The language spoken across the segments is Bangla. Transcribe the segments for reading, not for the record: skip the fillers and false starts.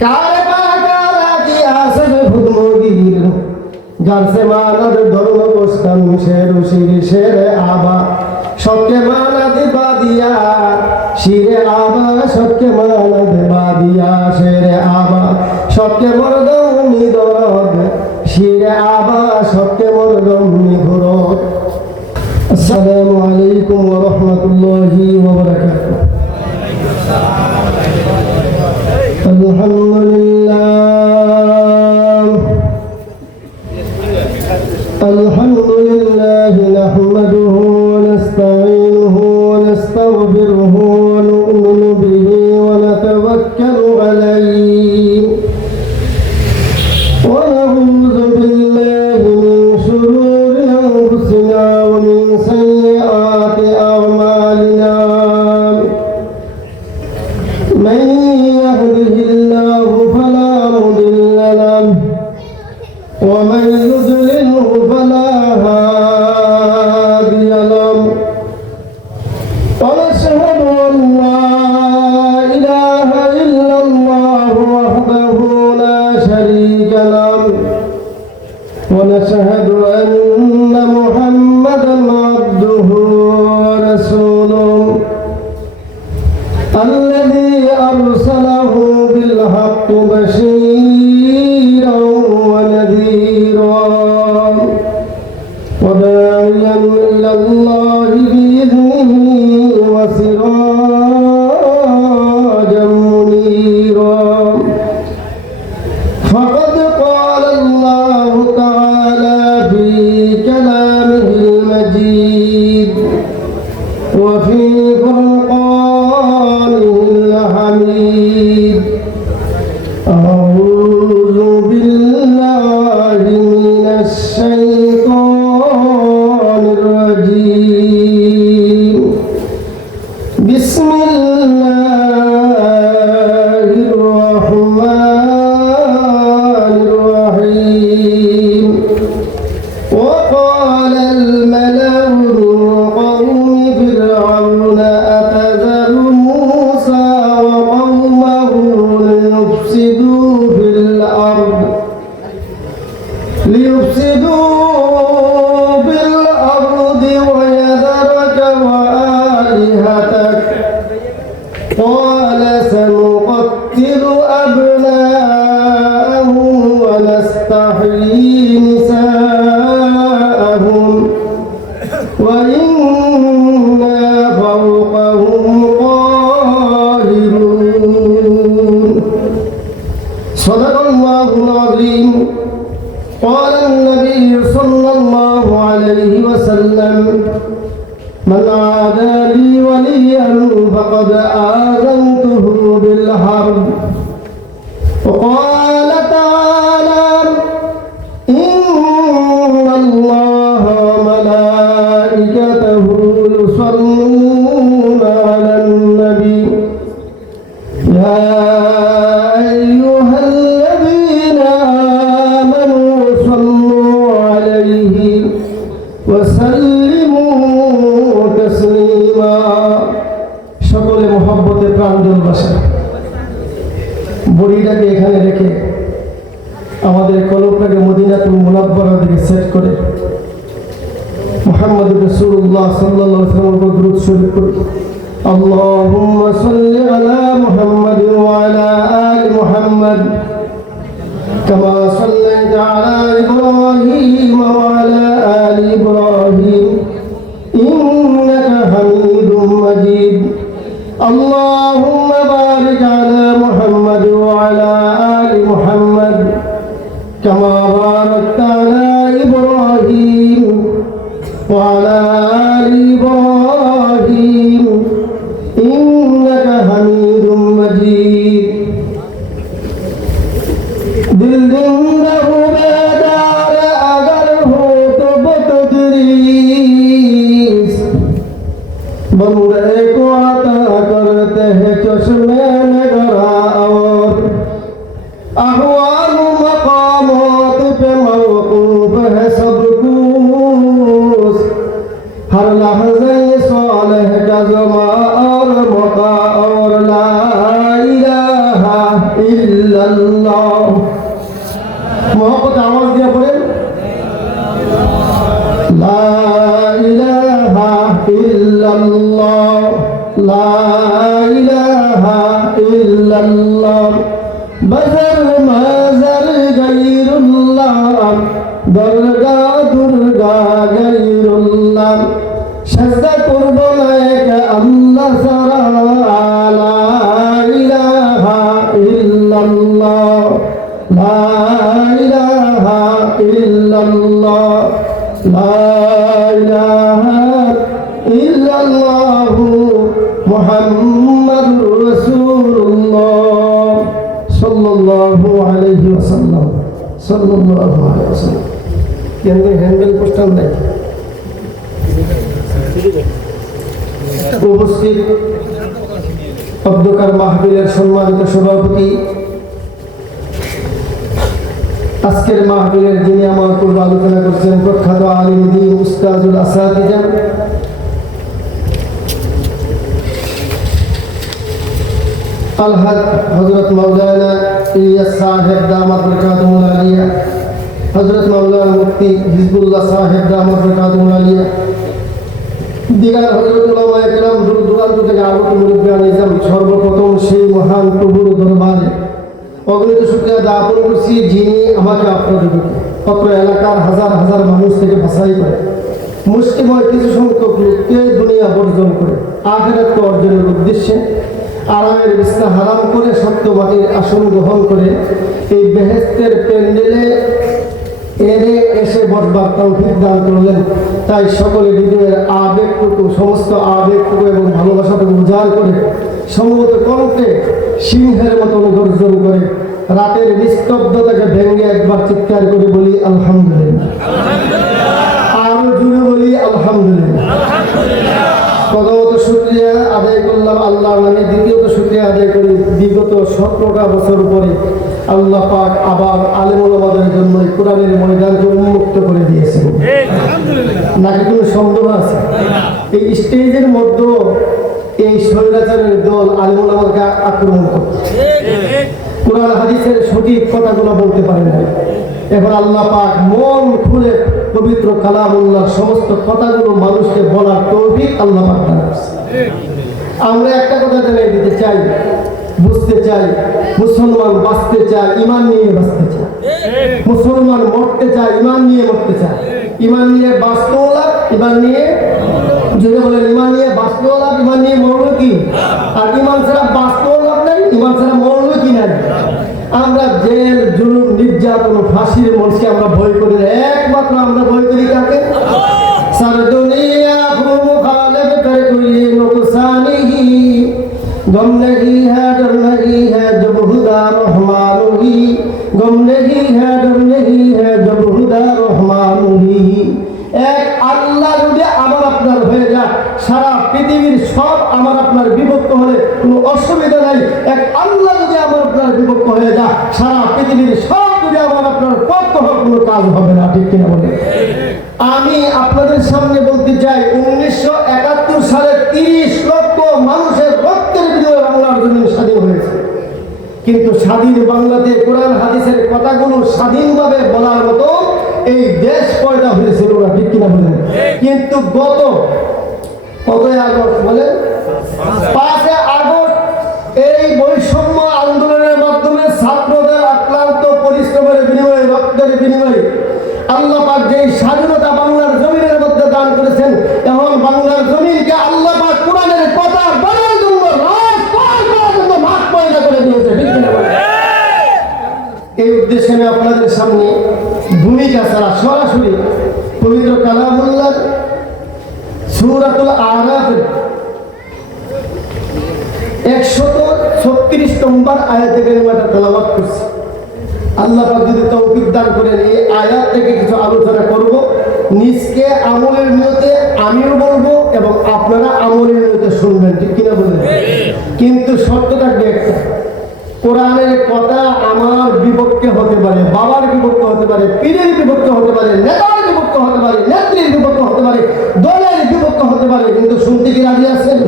कारे पाकारा की आसर खुद मोगीर घर से मानद धर्म पुस्तम शेर शेर आबा सबके माना दिबा दिया शेर आबा सबके माना दिबा दिया शेर आबा सबके मर्दम निदरद शेर आबा सबके मर्दम निदरद। अस्सलामु अलैकुम व रहमतुल्लाहि व बरकातुहू। अल्हम्दुलिल्लाह नहमदुहु व नस्तईनुहु व नस्तगफिरुहु व नु'मिनु बिही व नतवक्कलु अलैहि व नऊज़ु बिल्लाहि मिन शुरूरि अंफुसिना व मिन सय्यिआति अअमालिना। मन यहदिहिल्लाहु फला मुदिल्ल लहु व मन युद्लिलहु फला हादिय लहु। ونشهد أن لا إله إلا الله وحده لا شريك له ونشهد أن محمدا عبده ورسوله الذي أرسله بالحق بشيرا ونذيرا وداعيا إلى الله بإذنه وسراجا منيرا. فقد قال الله تعالى في كلامه المجيد وفي فرقانه الحميد. أعوذ بالله من الشيطان الرجيم. بسم الله الرحمن الرحيم. وقال الملأ من قوم فرعون أتذر موسى وقومه ليفسدوا في الأرض ويذرك وآلهتك قال سنقتل أبناءهم ونستحيي نساءهم وإنا فوقهم قاهرون. صدق الله العظيم. قال النبي صلى الله عليه وسلم من عادى لي وليا فقد آذنته بالحرب. وقال تعالى إن الله وملائكته يصلون على النبي يا أيها الذين آمنوا صلوا عليه وسلموا تسليما. সকলে মহব্বতে প্রাণ ভালোবাসা বড়িটাকে এখানে রেখে আমাদের কলবটাকে মদিনাতুল মুনাওয়ারার দিকে সেট করে মুহাম্মদ রাসূলুল্লাহ সাল্লাল্লাহু আলাইহি ওয়াসাল্লামের উপর দুরূদ শরীফ পড়ি। আল্লাহুম্মা সাল্লি আলা মুহাম্মাদ ওয়া আলা আলি মুহাম্মাদ কামা সাল্লাইতা আলা ইব্রাহিম ওয়া আলা আলি ইব্রাহিম ইন্নাকা হামিদুম মাজিদ। اللهم بارك على محمد وعلى آل محمد كما باركت على إبراهيم وعلى آل إبراهيم إنك حميد مجيد. दिल जिंदा हो बेदार अगर हो तो बतदरीस बंदे को आता करते हैं चश्मे में गरा और अहवाल मकामात पे मौकूफ है सब कुछ हर लहज़े सालेह का ज़मा और मौका और ला इलाहा इल्ला ইল্লাল্লাহ। মহব্বত আওয়াজ দিয়ে পড়েন, লা ইলাহা ইল্লাল্লাহ, লা ইলাহা ইল্লাল্লাহ। বাজার মাজার গায়রুল্লাহ, দরগা দুর্গা গায়রুল্লাহ। সাজদা করব না এক আল্লাহ ছাড়া, লা ইলাহা ইল্লাল্লাহ, লা ইলাহা ইল্লাল্লাহ, লা ইলাহা ইল্লাল্লাহু মুহাম্মাদুর রাসূলুল্লাহ সাল্লাল্লাহু আলাইহি ওয়াসাল্লাম, সাল্লাল্লাহু আলাইহি ওয়াসাল্লাম। কেন হ্যান্ডেল পোস্টার নাই? উপস্থিত অব্দকার মাহফিলের সম্মানিত সভাপতি, আজকের মাহফিলের যিনি আমার পূর্ব আলোচনা করছেন, প্রখ্যাত আলিম দ্বীন উস্তাদুল আসাতিজা আলহাজ হযরত মাওলানা ইলিয়াস সাহেব দামাত বরকাতুহুল আলিয়া, হযরত মাওলানা মুফতি হিজবুল্লাহ সাহেব দামাত বরকাতুহুল আলিয়া, দিগার হযরত উলামায়ে কেরাম, দূর দূরান্ত থেকে আগত মুরব্বিয়ান ইসলাম, সর্বপ্রথম সেই মহান প্রভুর দরবারে অগণিত শুকরিয়া জ্ঞাপন করছি, যিনি আমাকে আপনাদের অত্র এলাকার হাজার হাজার মানুষ থেকে বাছাই করে মুষ্টিময় কিছু সংখ্যক লোককে দুনিয়া বর্জন করে আখিরাত অর্জনের উদ্দেশ্যে আরামের বিছনা হারাম করে সত্যবাদীর আসন গ্রহণ করে এই বেহেশতের প্যান্ডেলে এনে এসে বসবার তৌফিক দান করলেন। তাই সকলে হৃদয়ের আবেগটুকু, সমস্ত আবেগটুকু এবং ভালোবাসাটুকু উজাড় করে সমবেত কণ্ঠে সিংহের মতন গর্জন করে রাতের নিস্তব্ধতাকে ভেঙে একবার চিৎকার করে বলি আলহামদুলিল্লাহ, আরো জুড়ে বলি আলহামদুলিল্লাহ। প্রথমত শুকরিয়া আদায় করলাম আল্লাহ মানে, দ্বিতীয়ত শুকরিয়া আদায় করি বিগত 17টা বছর পরে আল্লাহ পাক আবার আলেম ওলামাদের জন্য কোরআনের ময়দানকে উন্মুক্ত করে দিয়েছেন। নাকি কোনো সন্দেহ আছে? এই স্টেজের মধ্যে এই স্বৈরাচারের দল আলেম ওলামাকে আক্রমণ করছে, কোরআন হাদিসের সঠিক কথাগুলো বলতে পারে না। এবার আল্লাহ পাক মন খুলে পবিত্র কালামুল্লাহর সমস্ত কথাগুলো মানুষকে বলার তৌফিক আল্লাহ পাক দান করেছে। আমরা একটা কথা জানিয়ে দিতে চাই, বুঝতে চাই, মুসলমান বাঁচতে চায় ঈমান নিয়ে বাঁচতে চায়, মুসলমান মরতে চায় ঈমান নিয়ে মরতে চায়, ঈমান নিয়ে বাঁচতেও লাভ, ঈমান নিয়ে যদি বলেন ঈমান নিয়ে বাঁচতেও লাভ, ঈমান নিয়ে মরলো কি? আর ঈমান ছাড়া বাঁচতেও লাভ নাই, ঈমান ছাড়া মরলো কি নাই? আমরা জেল, জুলুম, নির্যাতন, ফাঁসির মঞ্চকে আমরা ভয় করি না, একমাত্র আমরা ভয় করি কাকে? সারা দুনিয়া को मुखालिफ कर कोई नुकसानी ही गम नहीं है, डर नहीं है जब खुदा रहमान ही, गम नहीं है, डर नहीं है जब खुदा रहमान ही। এক আল্লাহ যদি আমার আপনার হয়ে যায়, সারা পৃথিবীর সব আমার আপনার বিভক্ত হলে কোনো অসুবিধা নাই। এক আল্লাহ যদি আমার আপনার বিভক্ত হয়ে যায়, সারা পৃথিবীর সব যদি আমার আপনার পক্ষ হোক, কোনো কাজ হবে না। ঠিক কিনা বলে? আমি আপনাদের সামনে বলতে চাই, 1971 সালে 30 লক্ষ মানুষের রক্তের বিনিময়ে বাংলার জমিন স্বাধীন হয়েছে। কিন্তু স্বাধীন বাংলাতে কোরআন হাদিসের কথাগুলো স্বাধীনভাবে বলার মতো এই দেশ পয়দা হয়েছিল না। ঠিক কিনা বলেন? কিন্তু কতই আগস্ট বলেন, 5 আগস্ট এই বৈষম্য আন্দোলনের মাধ্যমে ছাত্রদের আক্রান্ত পরিশ্রমের বিনিময়ে, রক্তের বিনিময়ে আল্লাহ পাক যে স্বাধীনতা বাংলার জমিনের মধ্যে দান করেছেন, এখন বাংলার জমিনকে আল্লাহ পাক কোরআনের কথা বলার জন্য রাজপথ করার জন্য মাঠ পয়দা করে দিয়েছে। ঠিক কিনা বলেন? এই উদ্দেশ্যে আমি আপনাদের সামনে ভূমিকা ছাড়া সরাসরি পবিত্র কালামুল্লাহ সূরাতুল আরাফের 136 নম্বর আয়াতে কারিমাটা তেলাওয়াত করছি। আল্লাহ পাক যদি তৌফিক দান করেন এই আয়াত থেকে কিছু আলোচনা করব। নিজকে আমলের নিয়তে আমিও বলবো এবং আপনারা আমলের নিয়তে শুনবেন। ঠিক কিনা বলবেন? কিন্তু শর্ত থাকবে একটা, কোরআনের কথা আমার বিপক্ষে হতে পারে, বাবার বিপক্ষে হতে পারে, পীরের বিপক্ষে হতে পারে, নেতার বিপক্ষে হতে পারে, নেত্রীর বিপক্ষে হতে পারে, দলের বিপক্ষে হতে পারে, কিন্তু শুনতে কি রাজি আছেন?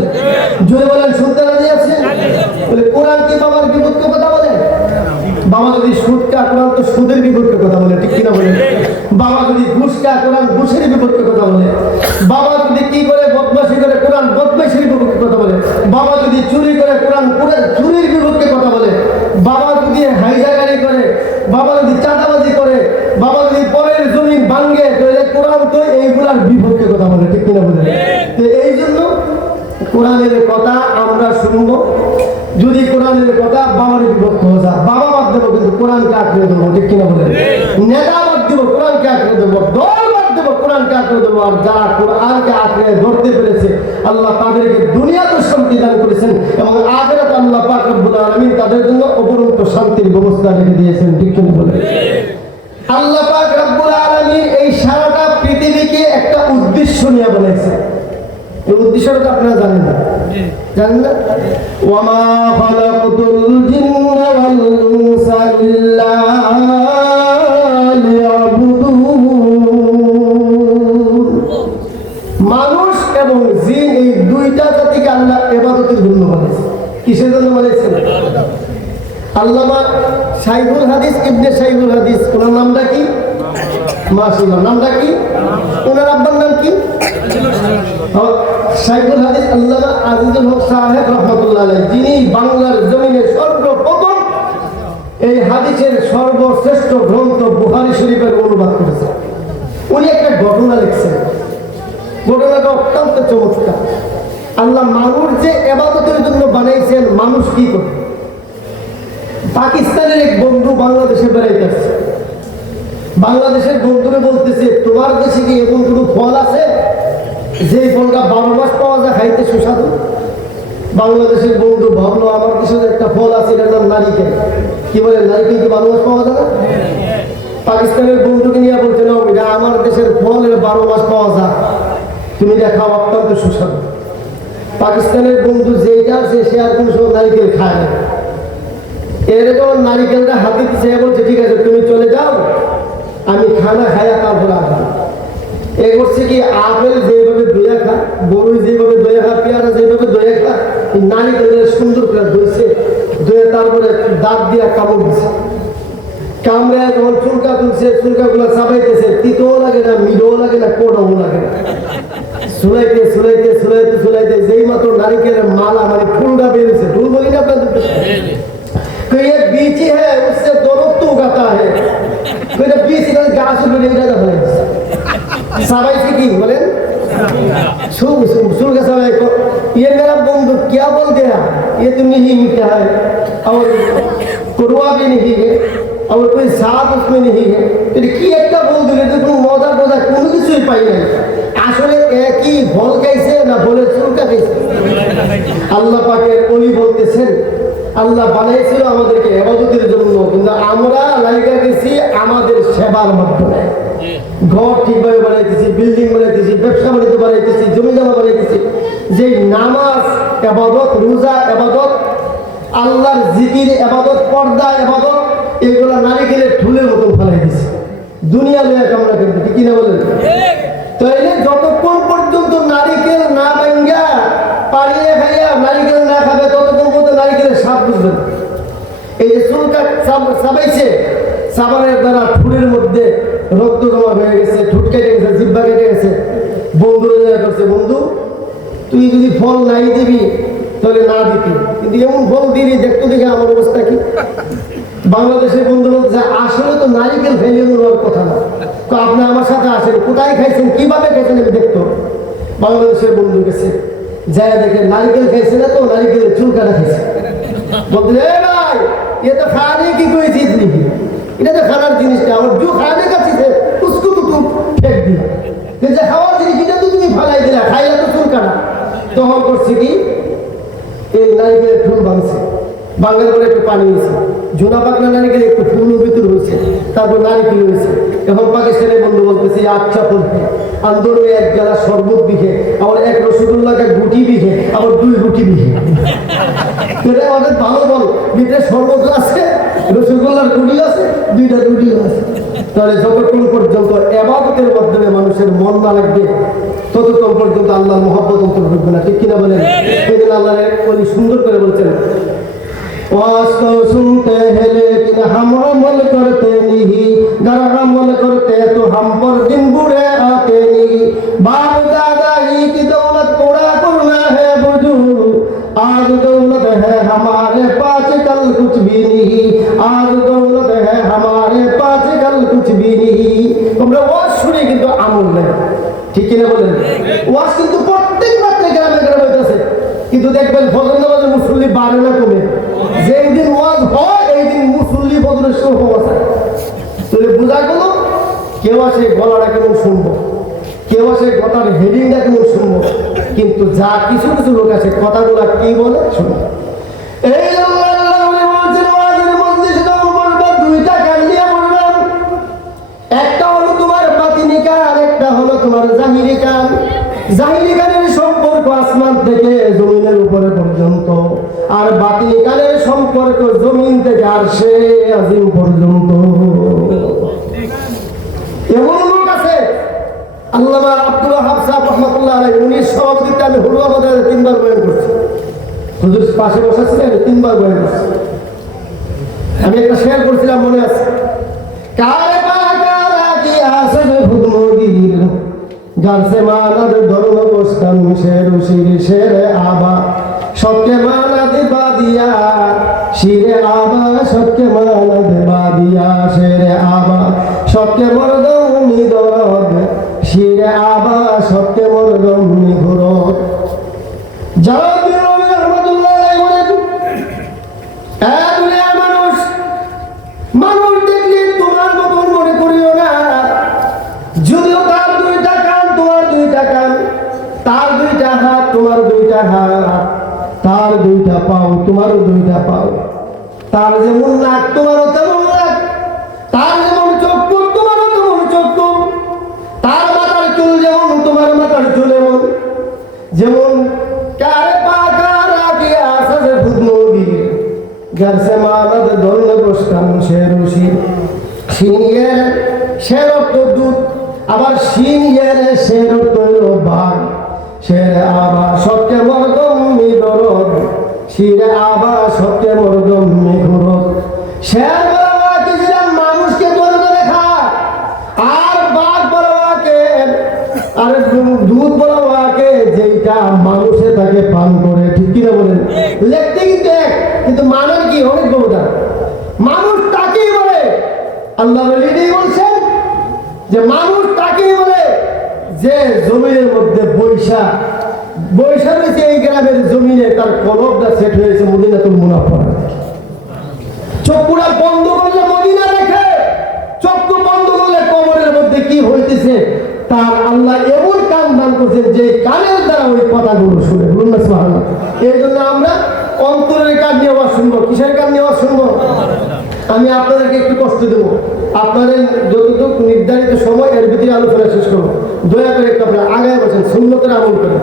জোরে বলেন, শুনতে রাজি আছেন? বলে কোরআন কি বাবার বিপক্ষে কথা বলে? বাবা যদি সুদকে কোরআন তো সুদের বিপক্ষে কথা বলে, ঠিক কিনা বলে? বাবা যদি ঘুষকে কোরআন ঘুষের বিপক্ষে কথা বলে। বাবা যদি কি করে বদমাশি করে কোরআন বদমাশির বিপক্ষে কথা বলে। বাবা যদি চুরি করে কোরআন চুরির বিপক্ষে কথা বলে। বাবা যদি হাইজাগারি করে, বাবা যদি চাঁদাবাজি করে, বাবা যদি পরের জমি ভাঙ্গে, তাহলে কোরআন তো এইগুলার বিপক্ষে কথা বলে, ঠিক কিনা বলে? তো এই জন্য কোরআনের কথা আমরা শুনবো। যদি কোরআনের কথা বাবার বিপক্ষে হয়ে যায়, বাবা বাদ দেবো, কিন্তু কোরআনকে আঁকড়ে দেবো, ঠিক কিনা বলে? নেতা বাদ দেবো, কোরআনকে আঁকড়ে দেবো, দল বাদ দেবো, কোরআনকে আঁকড়ে দেবো। আর যারা কোরআনকে আঁকড়ে ধরতে পেরেছে, আল্লাহ তাদেরকে দুনিয়াতে শান্তি দান করেছেন এবং আখিরাতে আল্লাহ পাক রব্বুল আলামিন তাদের জন্য অপরন্ত শান্তির ব্যবস্থা রেখে দিয়েছেন, ঠিক কিনা বলে? আল্লাহ পাক রব্বুল আলামিন এই সারাটা পৃথিবীকে একটা উদ্দেশ্য নিয়ে বলেছে। এই উদ্দেশ্যটা আপনারা জানেন না? জানেন না? ওয়ামা খালাকতুল জিন্না ওয়াল ইনসা ইল্লা লিয়াবুদুন। মানুষ এবং জিন এই দুইটা জাতিকে আল্লাহ ইবাদতের জন্য বলেছে। কিসের জন্য বলেছে? আল্লামা শাইখুল হাদিস ইবনে শাইখুল হাদিস, ওনার নামটা কি? মাশাআল্লাহ, নামটা কি? ওনার আব্বার নাম কি? শাইখুল হাদিস আল্লামা আজিজুল হক সাহেব রাহমাতুল্লাহ আলাইহি, যিনি বাংলার জমিনে সর্বপ্রথম এই হাদিসের সর্বশ্রেষ্ঠ গ্রন্থ বুখারী শরীফের অনুবাদ করেছেন। উনি একটা ঘটনা লিখছেন, ঘটনাটা অত্যন্ত চমৎকার। আল্লাহ মানুষ যে ইবাদতের জন্য বানাইছেন, মানুষ কি করে? পাকিস্তানের এক বন্ধু বাংলাদেশে বেড়াইতে আসছে। বাংলাদেশের বন্ধুরে বলতেছে, তোমার দেশে কি এমন কোনো ফল আছে যে ফলটা 12 মাস পাওয়া যায়, খাইতে সুস্বাদু? বাংলাদেশের বন্ধু ভাবলো, আমার দেশে একটা ফল আছে, এটার নাম নারিকেল। কি বলে, নারিকেল কি 12 মাস পাওয়া যায় না? পাকিস্তানের বন্ধুকে নিয়ে বলছে, না, এটা আমার দেশের ফল, এর 12 মাস পাওয়া যায়, তুমি এটা খাও, অত্যন্ত সুস্বাদু। পাকিস্তানের বন্ধু যেটা আছে, সে আর কোনো সময় নারিকেল খায় না। এরকম নারিকেলটা হাতে দিচ্ছে, বলছে, ঠিক আছে, তুমি চলে যাও, আমি খানা খাইয়া তারপরে আসবো। এ করছে কি, আপেল যেভাবে দইয়া খা, বরুই যেভাবে দইয়া খা, পেয়ারা যেভাবে দইয়া খা, নারিকেলের সুন্দর করে দইছে, দইয়ে তারপরে দাঁত দিয়া কামড় দিচ্ছে। কামড়ে যখন চুলকা তুলছে, চুলকাগুলো চাপাইতেছে, তিতও লাগে না, মিঠও লাগে না, কোটাও লাগে না। সুলাইতে সুলাইতে সুলাইতে সুলাইতে যেই মাত্র নারিকেলের মালা মানে ফুলটা বেরিয়েছে, ফুল বলি না আপনাদের, तो ये बीच ही है, उससे दोनों तो उगाता है। तो जब बीच इधर गाछ उगने जाता है, सबाई से की बोले, सुन के सबाई को, ये मेरा बंधु क्या बोल दिया, ये तो नहीं मीठा है और कड़वा भी नहीं है और कोई स्वाद उसमें नहीं है। तो की एक का बोल दिया तो तुम मौजा मौजा কোনো কিছুই পাই না। আসলে একই ফল খাইছে না বলে চুলকা খাইছে। আল্লাহ পাকের ওলি বলতেছেন, আল্লাহ বানাইছিল আমাদেরকে ইবাদতের জন্য, কিন্তু আমরা লাইগা গেছি আমাদের সেবার মাধ্যমে। ঘর ঠিকভাবে বানাইতেছি, বিল্ডিং বানাইতেছি, ব্যবসা বাণিজ্য বানাইতেছি, জমি জমা বানাইতেছি। যে নামাজ ইবাদত, রোজা ইবাদত, আল্লাহর জিকির ইবাদত, পর্দা ইবাদত, এগুলা নারিকেলের ঠুলের মতন ফেলাই দিছি দুনিয়া লইয়া কামনা করতে, ঠিক কিনা বলেন? তাইলে যতক্ষণ পর্যন্ত নারিকেল না ভাঙ্গা পাড়িয়ে খাইয়া নারিকেল না খাবে, ততক্ষণ পর্যন্ত নারিকেলের স্বাদ বুঝবেন। এই যে চুলকা চাবাইছে, সাবানের দ্বারা ঠুলের মধ্যে রক্ত জমা হয়ে গেছে, ঠুট কেটে গেছে, জিব্বা কেটে গেছে। বন্ধুরা করছে, বন্ধু তুই যদি ফল নাই দিবি তাহলে না দিবি, কিন্তু এমন ফল দিবি দেখতো দেখে আমার অবস্থা কি। বাংলাদেশের বন্ধু বলছে, আসলে তো নারিকেল খাইলে হওয়ার কথা না, তো আপনি আমার সাথে আসেন, কোথায় খাইছেন, কিভাবে খাইছেন আমি দেখতো। বাংলাদেশের বন্ধু গেছে, যায় দেখে নারিকেল খাইছে না, তো নারিকেলের চুলকাটা খাইছে। বলতে ভাই, ये तो खाने की कोई चीज नहीं, এটা তো খানার জিনিস না, और जो खाने का चीज है उसको तो तुम फेंक दिया, যে খাওয়ার জিনিস এটা তো তুমি ফালাই দিলা, খাইলা তো চুলকাটা। তখন করছে কি, এই নারিকেলের ফুল ভাঙছে, বাংলার পরে একটু পানি হয়েছে, জোনা পাকনা নারিকেল একটু ফুল ভিতর হয়েছে, তারপর নারিকেল হয়েছে। এখন পাকিস্তানের বন্ধু বলতেছে, আচ্ছা বলতে আন্দোলনে এক গেলা শরবত বিঘে, আবার এক রসগোল্লাকে গুটি বিঘে, আবার 2 রুটি বিঘে। এটা অনেক ভালো বল, ভিতরে শরবত আছে, রসগোল্লার গুটি আছে, 2টা রুটিও আছে। তাহলে যতক্ষণ পর্যন্ত ইবাদতের মাধ্যমে মানুষের মন না লাগবে, ততক্ষণ পর্যন্ত আল্লাহর মহব্বত অন্তর ঢুকবে না, ঠিক কিনা বলেন? এই জন্য আল্লাহর ওলি সুন্দর করে বলছেন, वाज को सुनते हैं लेकिन हम अमल करते नहीं, अगर अमल करते तो हम पर दिन बुरे आते नहीं। बाप दादा की दौलत पूरा करना है बुजुर्ग, आज दौलत है हमारे पास कल कुछ भी नहीं, आज दौलत है हमारे पास कल कुछ भी नहीं। তোমরা ওয়াজ শুনে কিন্তু আমল নেই, ঠিক কিনা বলেন? ওয়াজ কিন্তু প্রত্যেক রাতে গ্রামে গ্রামে হইতেছে, কিন্তু দেখবেন ফজর নামাজে মুসল্লি বাড়ে না কমে। যেই দিন ওয়াজ হয় এই দিন মুসল্লি ফজরের শুরু হওয়া যায়। তাহলে বোঝা গেল কেউ আসে গলাটা কেমন শুনবো, কেউ আসে কথার হেডিংটা কেমন শুনবো, কিন্তু যা কিছু কিছু লোক আছে কথাগুলা কি বলে শুনবো। এই দুইটা গান দিয়ে বললাম, একটা হলো তোমার বাতিনি গান, আর একটা হলো তোমার জাহিরি গান। জাহিরি গানের সম্পর্ক আসমান থেকে জমিনের উপরে পর্যন্ত, আর বাতিনি গানের সম্পর্ক জমিন থেকে আরশে আজিম পর্যন্ত। এমন লোক আছে, আল্লামা আব্দুল ওয়াহাব সাহেব রাহমাতুল্লাহ আলাইহি, উনি সভাপতিত্বে আমি হুরুয়া বাজারে 3 বার বয়ান করছি। হুজুর পাশে বসা ছিলেন, 3 বার বয়ান করছি। আমি একটা শেয়ার করছিলাম, মনে আছে? কারে পাকারা কি আসবে ভুদমগির, যার সে মানাদ ধর্ম বসতাম শের শির শের আবা, সবকে মানাদ বাদিয়া শিরে আবা, সবকে মানাদ বাদিয়া শের আবা, সবকে মরদম নিদরদ শিরে আবা, সবকে মরদম নিঘুরদ। যারা রহমাতুল্লাহ আলাইহি বলেন, দুনিয়ার মানুষ, মানুষ দেখলে তোমার মতন মনে করিও না। যদিও তার 2টা কান তোমার 2টা কান, তার 2টা হাত তোমার 2টা হাত, তার 2টা পাও তোমারও 2টা পাও, তার যেমন নাক তোমারও তেমন নাক, তার যেমন চক্ষু তোমারও তেমন চক্ষু, তার মাথার চুল যেমন তোমার মাথার চুল এমন, যেমন কারে পাকার আগে আসে ভুদমগির, যার সে মানাদ ধর্ম বসতাম শের শির। শিনের শের অর্থ দুধ, আবার শিনের শের অর্থ বাঘ। শের আবা সবকে মরদম নিদরদ, শিরে আবা সবকে মরদম নিঘুরদ। শের বড়বাকে যেটা মানুষকে ধরে ধরে খায়, আর বাঘ বড়বাকে আর দুধ বড়বাকে যেটা মানুষে তাকে পান করে, ঠিক কিনা বলেন? লিখতে কিন্তু এক, কিন্তু মানের কি অনেক ব্যবধান। মানুষ তাকেই বলে, আল্লাহ এটাই বলছেন যে মানুষ তাকেই বলে যে জমিনের মধ্যে বৈশা বৈশা রয়েছে এই গ্রামের জমিনে, তার কলবটা সেট হয়েছে মদিনাতুল মুনাফফার। চক্ষুটা বন্ধ করলে মদিনা দেখে, চক্ষু বন্ধ করলে কবরের মধ্যে কি হইতেছে তার আল্লাহ এমন কান দান করছেন যে কানের দ্বারা ওই কথাগুলো শুনে। বলুন না সুবহানাল্লাহ। এই জন্য আমরা অন্তরের কান নিয়ে আওয়াজ শুনবো। কিসের কান নিয়ে আওয়াজ শুনবো? আমি আপনাদেরকে একটু কষ্ট দেবো, আপনাদের যতটুকু নির্ধারিত সময় এর ভিতরে আলোচনা শেষ করবো। দয়া করে একটু আপনারা আগায় বসেন, সুন্নতের আমল করেন।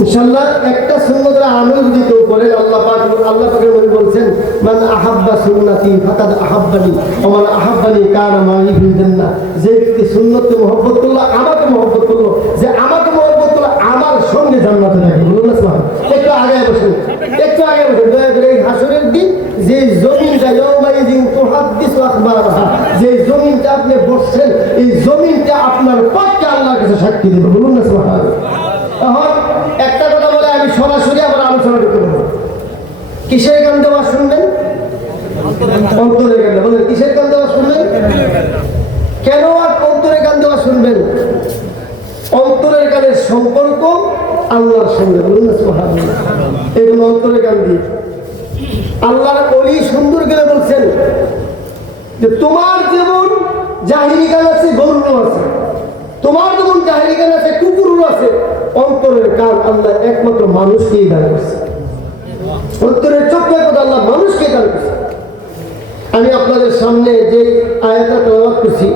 ইনশাআল্লাহ একটা সুন্নতের আমল যদি কেউ করে, আল্লাহ পাকের নবী বলছেন, মান আহাব্বা সুন্নতি ফাকাদ আহাব্বানি ওয়া মান আহাব্বানি কানা মাই ফিল জান্নাহ। যে ব্যক্তি সুন্নতকে মহব্বত করলো, আমাকে মহব্বত করলো, যে আমাকে মহব্বত করলো, আমার সঙ্গে জান্নাতে থাকবে। বলুন না সুবহানাল্লাহ। একটু আগায় বসেন, একটু আগে বসেন। দয়া করে এই হাসরের দিন যে জমিনটা ইয়াউমাইযিন তুহাদ্দিসু আখবারাহা, যে জমিনটা আপনি বসছেন, এই জমিনটা আপনার পক্ষে আল্লাহর কাছে সাক্ষী দেবে। বলুন না সুবহানাল্লাহ। এখন একটা কথা বলে আমি সরাসরি আবার আলোচনা করতে পারবো। কিসের গান দেওয়া শুনবেন? অন্তরের গান। বলেন কিসের গান দেওয়া শুনবেন? কেন আর অন্তরের গান দেওয়া শুনবেন? অন্তরের গানের সম্পর্ক আল্লাহর সঙ্গে। বলুন না সুবহানাল্লাহ। এগুলো অন্তরের গান দিয়ে আল্লাহর ওলি সুন্দর করে বলছেন যে তোমার যেমন জাহিরি গান আছে, গরুরও আছে, তোমার যেমন জাহিরি গান আছে, কুকুরও আছে, অন্তরের গান আল্লাহ একমাত্র মানুষকেই দান করছে। অন্তরের চোখে কথা আল্লাহ মানুষকে দান করছে। আমি আপনাদের সামনে যে আয়াতটা তেলাওয়াত করছি,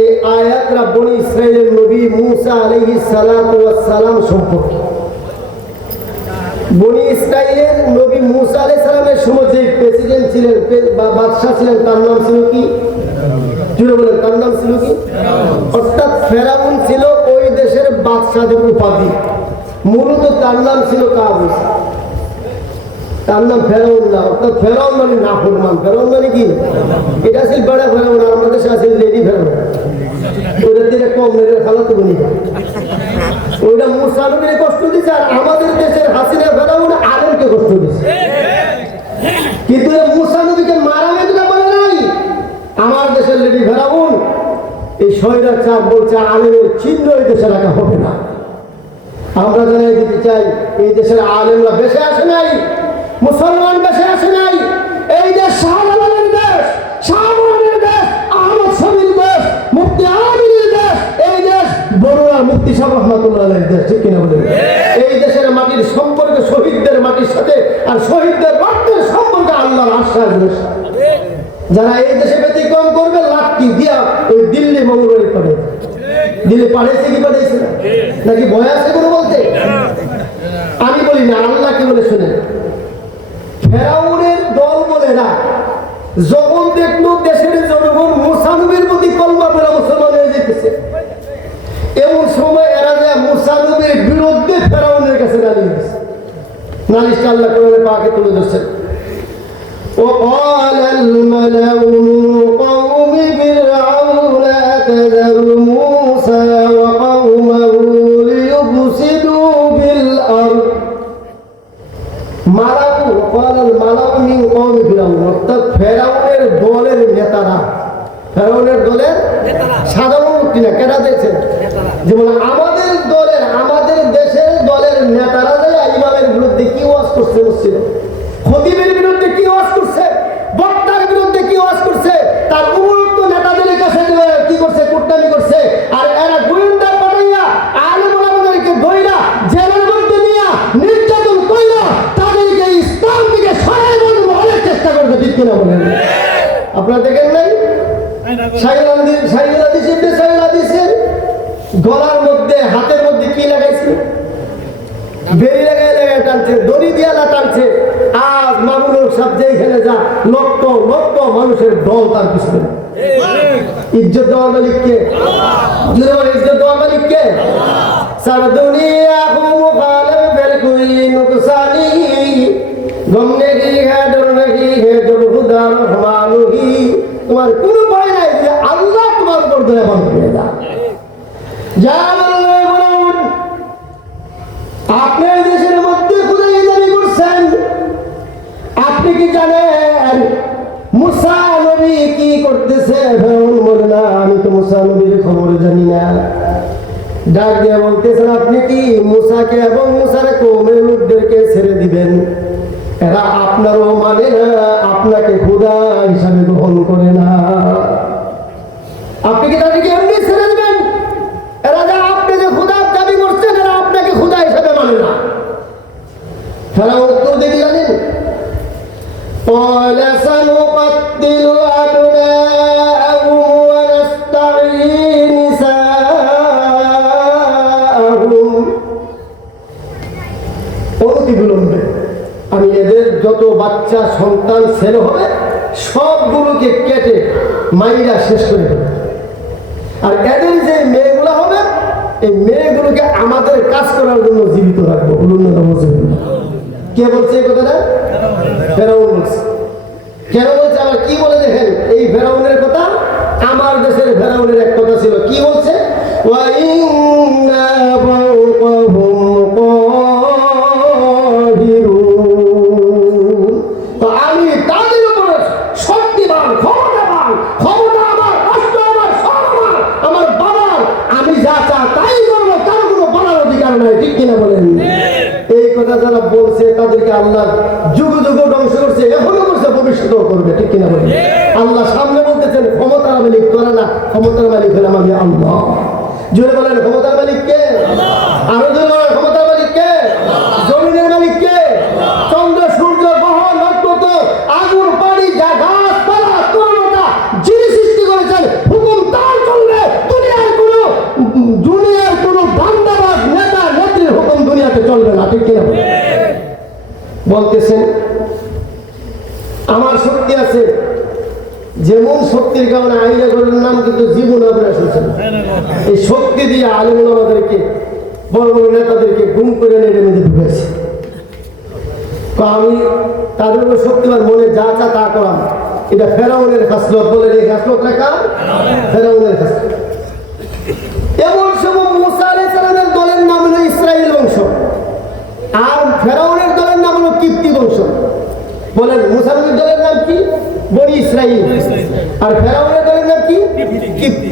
এই আয়াতটা বনি ইসরাইলের নবী মুসা আলাইহিস সালাতু ওয়াস সালাম সম্পর্কে। বনি ইসরাইলের নবী মুসা আলাইহিস সালামের সময় যে প্রেসিডেন্ট ছিলেন বা বাদশা ছিলেন, তার নাম ছিল কি? জুড়ে বলেন, তার নাম ছিল কি? অর্থাৎ ফেরাউন ছিল ওই দেশের বাদশাদের উপাধি। মূলত তার নাম ছিল কাবুস। তার নাম ফেরাউন না, অর্থাৎ ফেরাউন মানে নাফরমান। ফেরাউন মানে কি? এটা আসলে বড় ফেরাউন, আর আমাদের দেশে আসলে লেডি ফেরাউন। ওইটার দিকে কম মেরে খালা তো বলি, ওইটা মুসা নবীর কষ্ট দিচ্ছে, আর আমাদের দেশের হাসিনা ফেরাউন আলেমকে কষ্ট দিচ্ছে। কিন্তু মুসা নবীকে মারা মেয়েটা বলে নাই, আমার দেশের লেডি ফেরাউন এই শহীদের চাপ বলছে আলেমের চিহ্ন এই দেশে রাখা হবে না। আমরা জানাই দিতে চাই, এই দেশের আলেমরা বেঁচে আসে নাই, মুসলমান বেঁচে আসে নাই। এই দেশ শাহজালালের দেশ, শাহজালালের দেশ, আহমদ শফির দেশ, মুফতি আমিনের দেশ, এই দেশ বড়ুয়া মুফতি সাহেব রহমাতুল্লাহের দেশ, ঠিক কিনা বলেন? এই দেশের মাটির সম্পর্ক শহীদদের মাটির সাথে, আর শহীদদের রক্তের সম্পর্ক আল্লাহর আশ্বাস রয়েছে। যারা এই দেশে ব্যতিক্রম করবে লাঠি দিয়া ওই দিল্লি মঙ্গল পাবে। দিল্লি পাঠিয়েছে কি পাঠিয়েছে না, নাকি ভয় আছে কোনো বলতে? আমি বলি না, আল্লাহ কি বলে শুনে। ফেরাউনের দল বলে না, যখন দেখলো দেশের জনগণ মুসা নবীর প্রতি কলমা পড়া মুসলমান হয়ে যেতেছে, এমন সময় এরা যায় মুসা নবীর বিরুদ্ধে ফেরাউনের কাছে দাঁড়িয়ে গেছে। নালিশটা আল্লাহ কোরআনে পাকে তুলে ধরছেন। وقال الملأ من قوم فرعون أتذر موسى وقومه ليفسدوا في الأرض মালাউ قال الملأ من قوم فرعون, অর্থাৎ ফেরাউনের দলের নেতারা, ফেরাউনের দলের সাধারণ লোক কিনা কেনা দেখছেন, যেমন আমাদের দলের, আমাদের দেশের দলের নেতারা যায় ইমামের বিরুদ্ধে কি ওয়াজ করছে, বলছিল খতিবের বিরুদ্ধে কি ওয়াজ করছে, বক্তার বিরুদ্ধে কি ওয়াজ করছে, তার উপযুক্ত নেতাদের কাছে কি করছে, কুটনামি করছে। আর এরা গোয়েন্দা পাঠাইয়া আলেম ওলামাদেরকে ধইরা জেলের মধ্যে নিয়ে নির্যাতন কইরা তাদেরকে ইসলাম থেকে সরাই বলার চেষ্টা করবে, ঠিক কিনা বলেন? আপনারা দেখেন নাই গলার মধ্যে হাতের মধ্যে কি লাগাইছে, বেরি লাগাই লাগাই টানছে, দড়ি দিয়া টানছে। আজ মামুনুর সাহেব যেখানে যা লক্ষ লক্ষ মানুষের দল তার পিছনে। ইজ্জত দেওয়ার মালিককে, ইজ্জত দেওয়ার মালিককে। সারা দুনিয়া মুখালেফ বের কোই নুকসানি গমনে কি হে ডরনে কি হে জব খুদা রহমানুহি। তোমার কোনো ভয় নাই যে আল্লাহ তোমার উপর দয়া করে দেয়। আপনি দেশের মধ্যে খুদাই দাবি করছেন, আপনি কি জানেন মুসা নবী কি করতেছে? ফেরাউন বলে না, আমি তো মুসা নবীর খবর জানি না। ডাক দিয়ে বলতেছেন, আপনি কি মুসাকে এবং মুসার কওমের লোকদেরকে ছেড়ে দিবেন? এরা আপনারও মানে না, আপনাকে খোদা হিসাবে গ্রহণ করে না। আপনি কি তাদেরকে এমনি ছেড়ে দিবেন? এরা যা আপনি যে খোদার দাবি করছেন, এরা আপনাকে খোদা হিসাবে মানে না। ফেরাউন উত্তর দিয়ে জানেন, قال سنقتل أبناءهم ونستحيي نساءهم। অতি বিলম্বে আমি এদের যত বাচ্চা সন্তান ছেলে হবে সবগুলোকে কেটে মাইরা শেষ করে দেব, আর এদের যে মেয়েগুলো হবে এই মেয়েগুলোকে আমাদের কাজ করার জন্য জীবিত রাখবো। কে বলছে এই কথাটা? ফেরাউন বলছে। কেন বলছে? আবার কি বলে দেখেন, এই ফেরাউনের কথা আমার দেশের ফেরাউনের এক কথা ছিল, কি বলছে? আমি তাদের উপরে শক্তিবান, ক্ষমতাবান, ক্ষমতা আমার, রাষ্ট্র আমার, সব আমার, আমার বাবার, আমি যা চা তাই করবো, কারো কোনো বলার অধিকার নাই, ঠিক কিনা বলেন? এই কথা যারা বলছে তাদেরকে আল্লাহ যুগ যুগ ধ্বংস করছে, এখনো করছে, ভবিষ্যতেও করবে, ঠিক কিনা বলেন? আল্লাহ সামনে বলতেছেন ক্ষমতার মালিক করে না, ক্ষমতার মালিক হলাম আমি আল্লাহ। জোরে বলেন ক্ষমতার মালিক কে? আরো জোরে বলেন ক্ষমতার মালিক কে? জমিনের মালিক কে? চন্দ্র সূর্য গ্রহ নক্ষত্র আগুন পানি যা গাছপালা তরুণতা যিনি সৃষ্টি করেছেন, হুকুম তার চলবে। দুনিয়ার কোনো বান্দাবাদ নেতা নেত্রীর হুকুম দুনিয়াতে চলবে না, ঠিক কিনা বলতেছেন? আমার শক্তি আছে, যেমন শক্তির কারণে আইনে করার নাম কিন্তু জীবন আপনারা শুনছেন। এই শক্তি দিয়ে আলেমুল আমাদেরকে, বড় বড় নেতাদেরকে গুম করে নেড়ে মেঝে ঢুকেছে। তো আমি তাদের উপর শক্তিমান মনে যা চা তা করাম। এটা ফেরাউনের খাসলত, বলেন এই খাসলত রেখা ফেরাউনের খাসলত। এমন সময় মুসা আলাইহিস সালামের দলের নাম হলো ইসরাইল বংশ, আর ফেরাউনের দলের নাম হলো কিপ্তি বংশ। বলেন মুসা নবীর দলের নাম কি? বনি ইসরাইল। আর ফেরাউনের দলের নাম কি? কিপ্তি।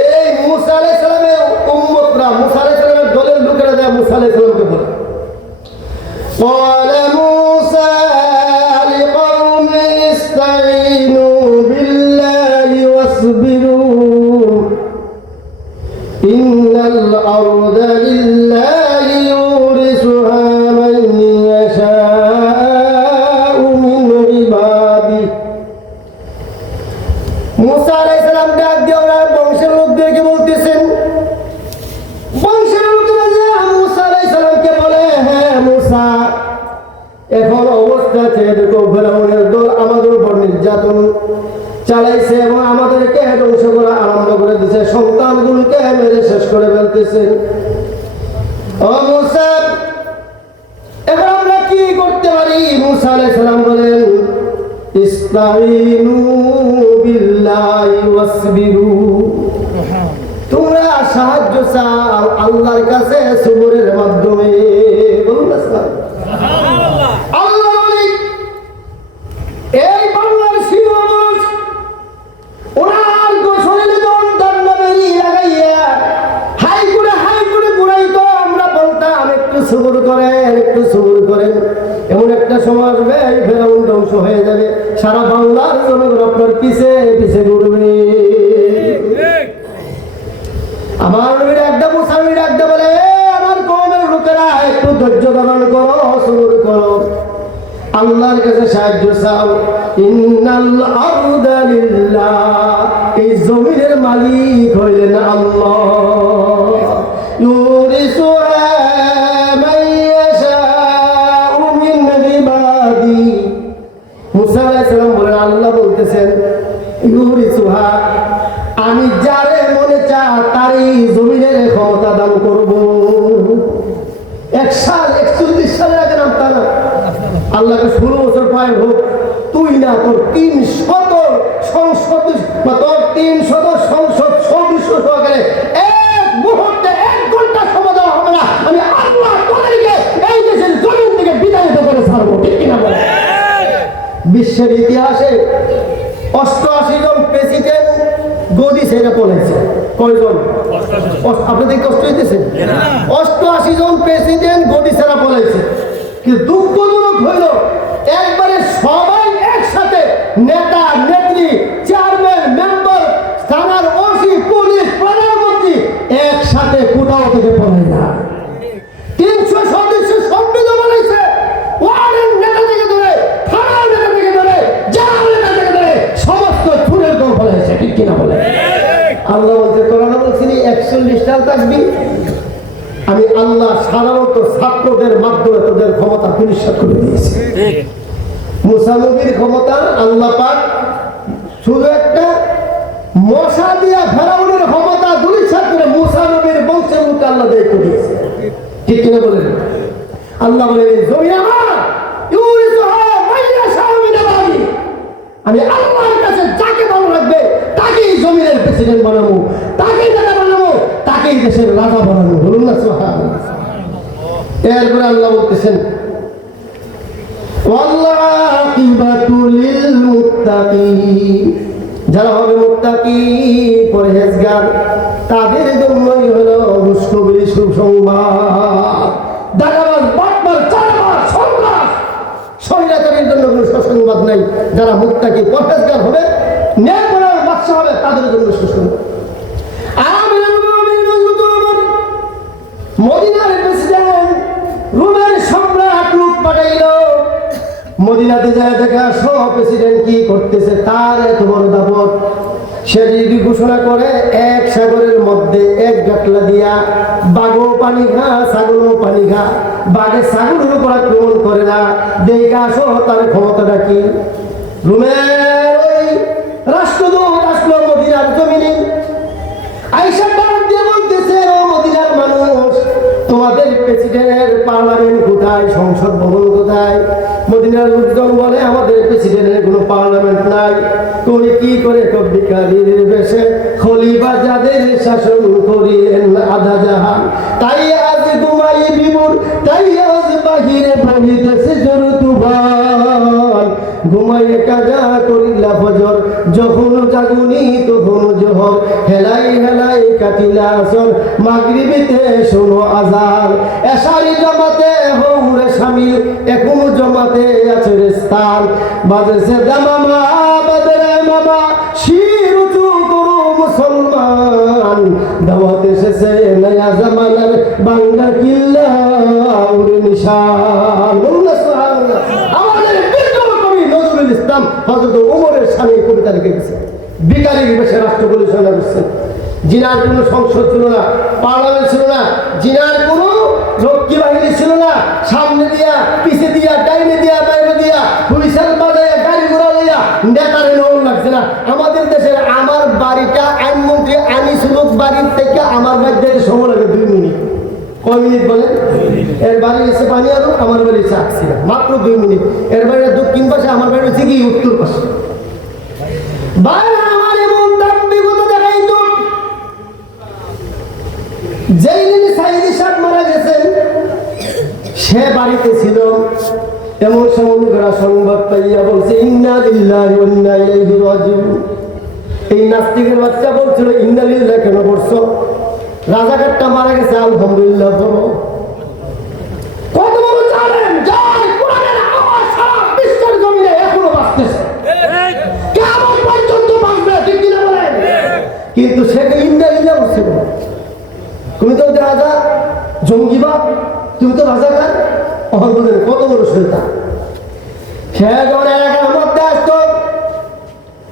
এই মুসা আলাইহিস সালামের উম্মতরা, মুসা আলাইহিস সালামের দলের লোকেরা যায় মুসা আলাইহিস সালামকে বলে, قال موسى لقومه استعينوا بالله واصبروا إن الأرض لله يورثها من يشاء من عباده। মুসা আলাইহিস সালাম ডাক দিয়ে ওরা বংশের লোকদেরকে বলতেছেন, বংশের লোকেরা যে মুসা আলাইহিস সালামকে বলে, হ্যাঁ মুসা, এখন অবস্থা আছে দেখো, ফেরাউনের দল আমাদের উপর নির্যাতন চালাইছে এবং আমাদেরকে ধ্বংস করা আরম্ভ করে দিয়েছে, সন্তানগুলোকে মেরে শেষ করে ফেলতেছে। ও মুসা, এখন আমরা কি করতে পারি? মুসা আলাইহিস সালাম বলেন, ইস্তাঈনু বিল্লাহি ওয়াসবিরু, তোমরা সাহায্য চাও আল্লাহর কাছে সবরের মাধ্যমে। বলুন সুবহানাল্লাহ। আল্লাহ মালিক এই বাংলার শিবমাস ওনার শরীরে দণ্ডা বেরিয়ে লাগাইয়া হাই করে ঘুরাইতো, আমরা বলতাম একটু সবর করেন, একটু সবর করেন। এমন একটা সময় আসবে এই ফেরাউন ধ্বংস হয়ে যাবে, সারা বাংলার জনগণ আপনার পিছে পিছে ঘুরবে। আমার নবীর একটা মুসা নবীর একটা বলে, আমার কওমের লোকেরা একটু ধৈর্য ধারণ করো, সবর করো, আল্লাহর কাছে সাহায্য চাও। ইন্নাল আরদা লিল্লাহ, এই জমিনের মালিক হইলেন আল্লাহ। ইউরিসুহা মান ইয়াশাউ মিন ইবাদি। মুসা আলাইহিস সালাম বলেন, আল্লাহ বলতেছেন ইউরিসুহা, আমি যারে মনে চা তারই জমিনের ক্ষমতা দান করব। 1 সাল 41 সালের আগে নাম তা না, আল্লাহকে 16 বছর পায় হোক, তুই না তোর 300 সংসদ বা তোর 300 সংসদ সদস্য সহকারে এক মুহূর্তে 1 ঘন্টা সময় দেওয়া হবে না, আমি আল্লাহ তোদেরকে এই দেশের জমিন থেকে বিতাড়িত করে ছাড়বো। ঠিক কিনা বলে? বিশ্বের ইতিহাসে 88 জন প্রেসিডেন্ট গদি ছেড়ে পড়েছে। কয়জন? আপনাদের কষ্ট হইতেছে? 88 জন প্রেসিডেন্ট গদি ছেড়ে পড়েছে। কিন্তু দুঃখজনক হইল একবারে সবাই একসাথে, নেতা নেত্রী, চেয়ারম্যান, মেম্বার, থানার ওসি, পুলিশ, প্রধানমন্ত্রী একসাথে কোথাও থেকে পড়ে না। 300 সদস্য সম্মিলিত বানাইছে, ওয়ার্ডের নেতা থেকে ধরে, থানার নেতা থেকে ধরে, জেলার নেতা থেকে ধরে সমস্ত চুরের দল ফলাইছে। ঠিক কিনা বলে? আল্লাহ বলছে, তোরা না বলছিলি 41 সাল থাকবি, আমি আল্লাহ সাধারণত ছাত্রদের মাধ্যমে তোদের ক্ষমতা পরিষ্কার করে দিয়েছি। মুসা নবীর ক্ষমতা আল্লাহ পাক শুধু একটা মশা দিয়া ফেরাউনের ক্ষমতা দুলিশাত করে মুসা নবীর বংশের লোককে আল্লাহ দায়িত্ব দিয়েছে। ঠিক কিনা বলেন? আল্লাহ বলেন, জমি আমার, ইউরিসুহা মান ইয়াশাউ মিন ইবাদি, আমি আল্লাহর কাছে যাকে ভালো লাগবে তাকেই জমিনের প্রেসিডেন্ট বানাবো, তাকেই নেতা বানাবো, তাকেই দেশের রাজা বানাবো। বলুন না সুবহানাল্লাহ। এরপরে আল্লাহ বলতেছেন, ওয়াল্লাকিবাতু লিল মুত্তাকিন, যারা হবে মুত্তাকি, পরহেজগার, তাদের জন্যই হলো খুশখবরি, সুসংবাদ। দাগাবাজ, বাটপার, চাঁদাবাজ, সন্ত্রাস, স্বৈরাচারীর জন্য কোনো সুসংবাদ নাই। যারা মুত্তাকি, পরহেজগার হবে, ন্যায়পরায়ণ বাদশা হবে, তাদের জন্য সুসংবাদ। মদিনার প্রেসিডেন্ট রোমের সম্রাট লোক পাঠাইল, মদিনাতে যায় দেখা সব প্রেসিডেন্ট কি করতেছে, তার এত বড় দাপট। সে যদি ঘোষণা করে এক সাগরের মধ্যে এক গাটলা দিয়া বাঘও পানি খা, ছাগলও পানি খা, বাঘে ছাগলের উপর আক্রমণ করে না, দেখা আসো তার ক্ষমতাটা কি। রোমের ওই রাষ্ট্রদূত আসলো মদিনার জমিনে, আয়েশা ডাক দিয়ে বলতেছে, ও মদিনার মানুষ, তোমাদের প্রেসিডেন্টের পার্লামেন্ট কোথায়, সংসদ ভবন কোথায়? মদিনার লোকজন বলে আমাদের প্রেসিডেন্টের কোনো পার্লামেন্ট নাই। তুমি কি করে ভিখারির বেশে খলিফা যাদের শাসন করিলেন আধা জাহান, তাই আজ ঘুমাই বিমূর, তাই আজ বাহিরে বহিতেছে জোর তুফান। ঘুমাইয়ে কাজা করিলা ফজর, যখন জাগুনি তখন জোহর, হেলাই হেলাই কাটিলা আসর, মাগরিবিতে শোনো আজান। এশারি জমাতে হৌরে শামিল, এখনো জমাতে আছে রে স্থান। বাজেছে দামামা বাদরে মামা, শির উঁচু করো মুসলমান। দাওয়াত এসেছে নয়া জামানার, বাংলা কিল্লা উড়ে নিশান। আমাদের বিদ্রোহ কবি নজরুল ইসলাম হযরত ওমরের সামনে কবিতা লিখে গেছে। ভিখারির বেশে রাষ্ট্র পরিচালনা করছেন। জিনার কোনো সংসদ ছিল না, পার্লামেন্ট ছিল না, জিনার কোনো রক্ষী বাহিনী ছিল না। সামনে দিয়া, পিছে দিয়া, ডাইনে দিয়া, বাইরে দিয়া, হুইসেল বাজাইয়া, গাড়ি ঘোড়া লইয়া নেতারে নন লাগছে না। আমাদের দেশের আমার বাড়িটা আইনমন্ত্রী আনিসুলক বাড়ির থেকে আমার বাড়িতে সময় লাগে 2 মিনিট। কয় মিনিট বলেন? এর বাড়ি এসে পানি আনো, আমার বাড়ি এসে আকছিরা, মাত্র 2 মিনিট। এর বাড়িটা দক্ষিণ পাশে, আমার বাড়ি হচ্ছে কি উত্তর পাশে। বাইরে আমার এমন দাম্ভিকতা দেখাইতো। যেই দিন সাইদি সাহেব মারা গেছেন, সে বাড়িতে ছিল। এমন সময় লোকেরা সংবাদ পাইয়া বলছে ইন্না লিল্লাহি ওয়া ইন্না ইলাইহি রাজিউন। এই নাস্তিকের বাচ্চা বলছিল ইন্না লিল্লাহি কেন পড়ছো? রাজাকারটা মারা গেছে আলহামদুলিল্লাহ বলো। কত বড় জানেন? যার কোরআনের আওয়াজ সারা বিশ্বের জমিনে এখনো বাজতেছে, কিয়ামত পর্যন্ত বাজবে, ঠিক কিনা বলেন? কিন্তু সে ইন্না লিল্লাহি বলছে না। তুমি তো রাজা জঙ্গিবা, তুমি তো রাজাকার। কত বড় শয়তান! খেয়াগড় এলাকার মধ্যে আসতো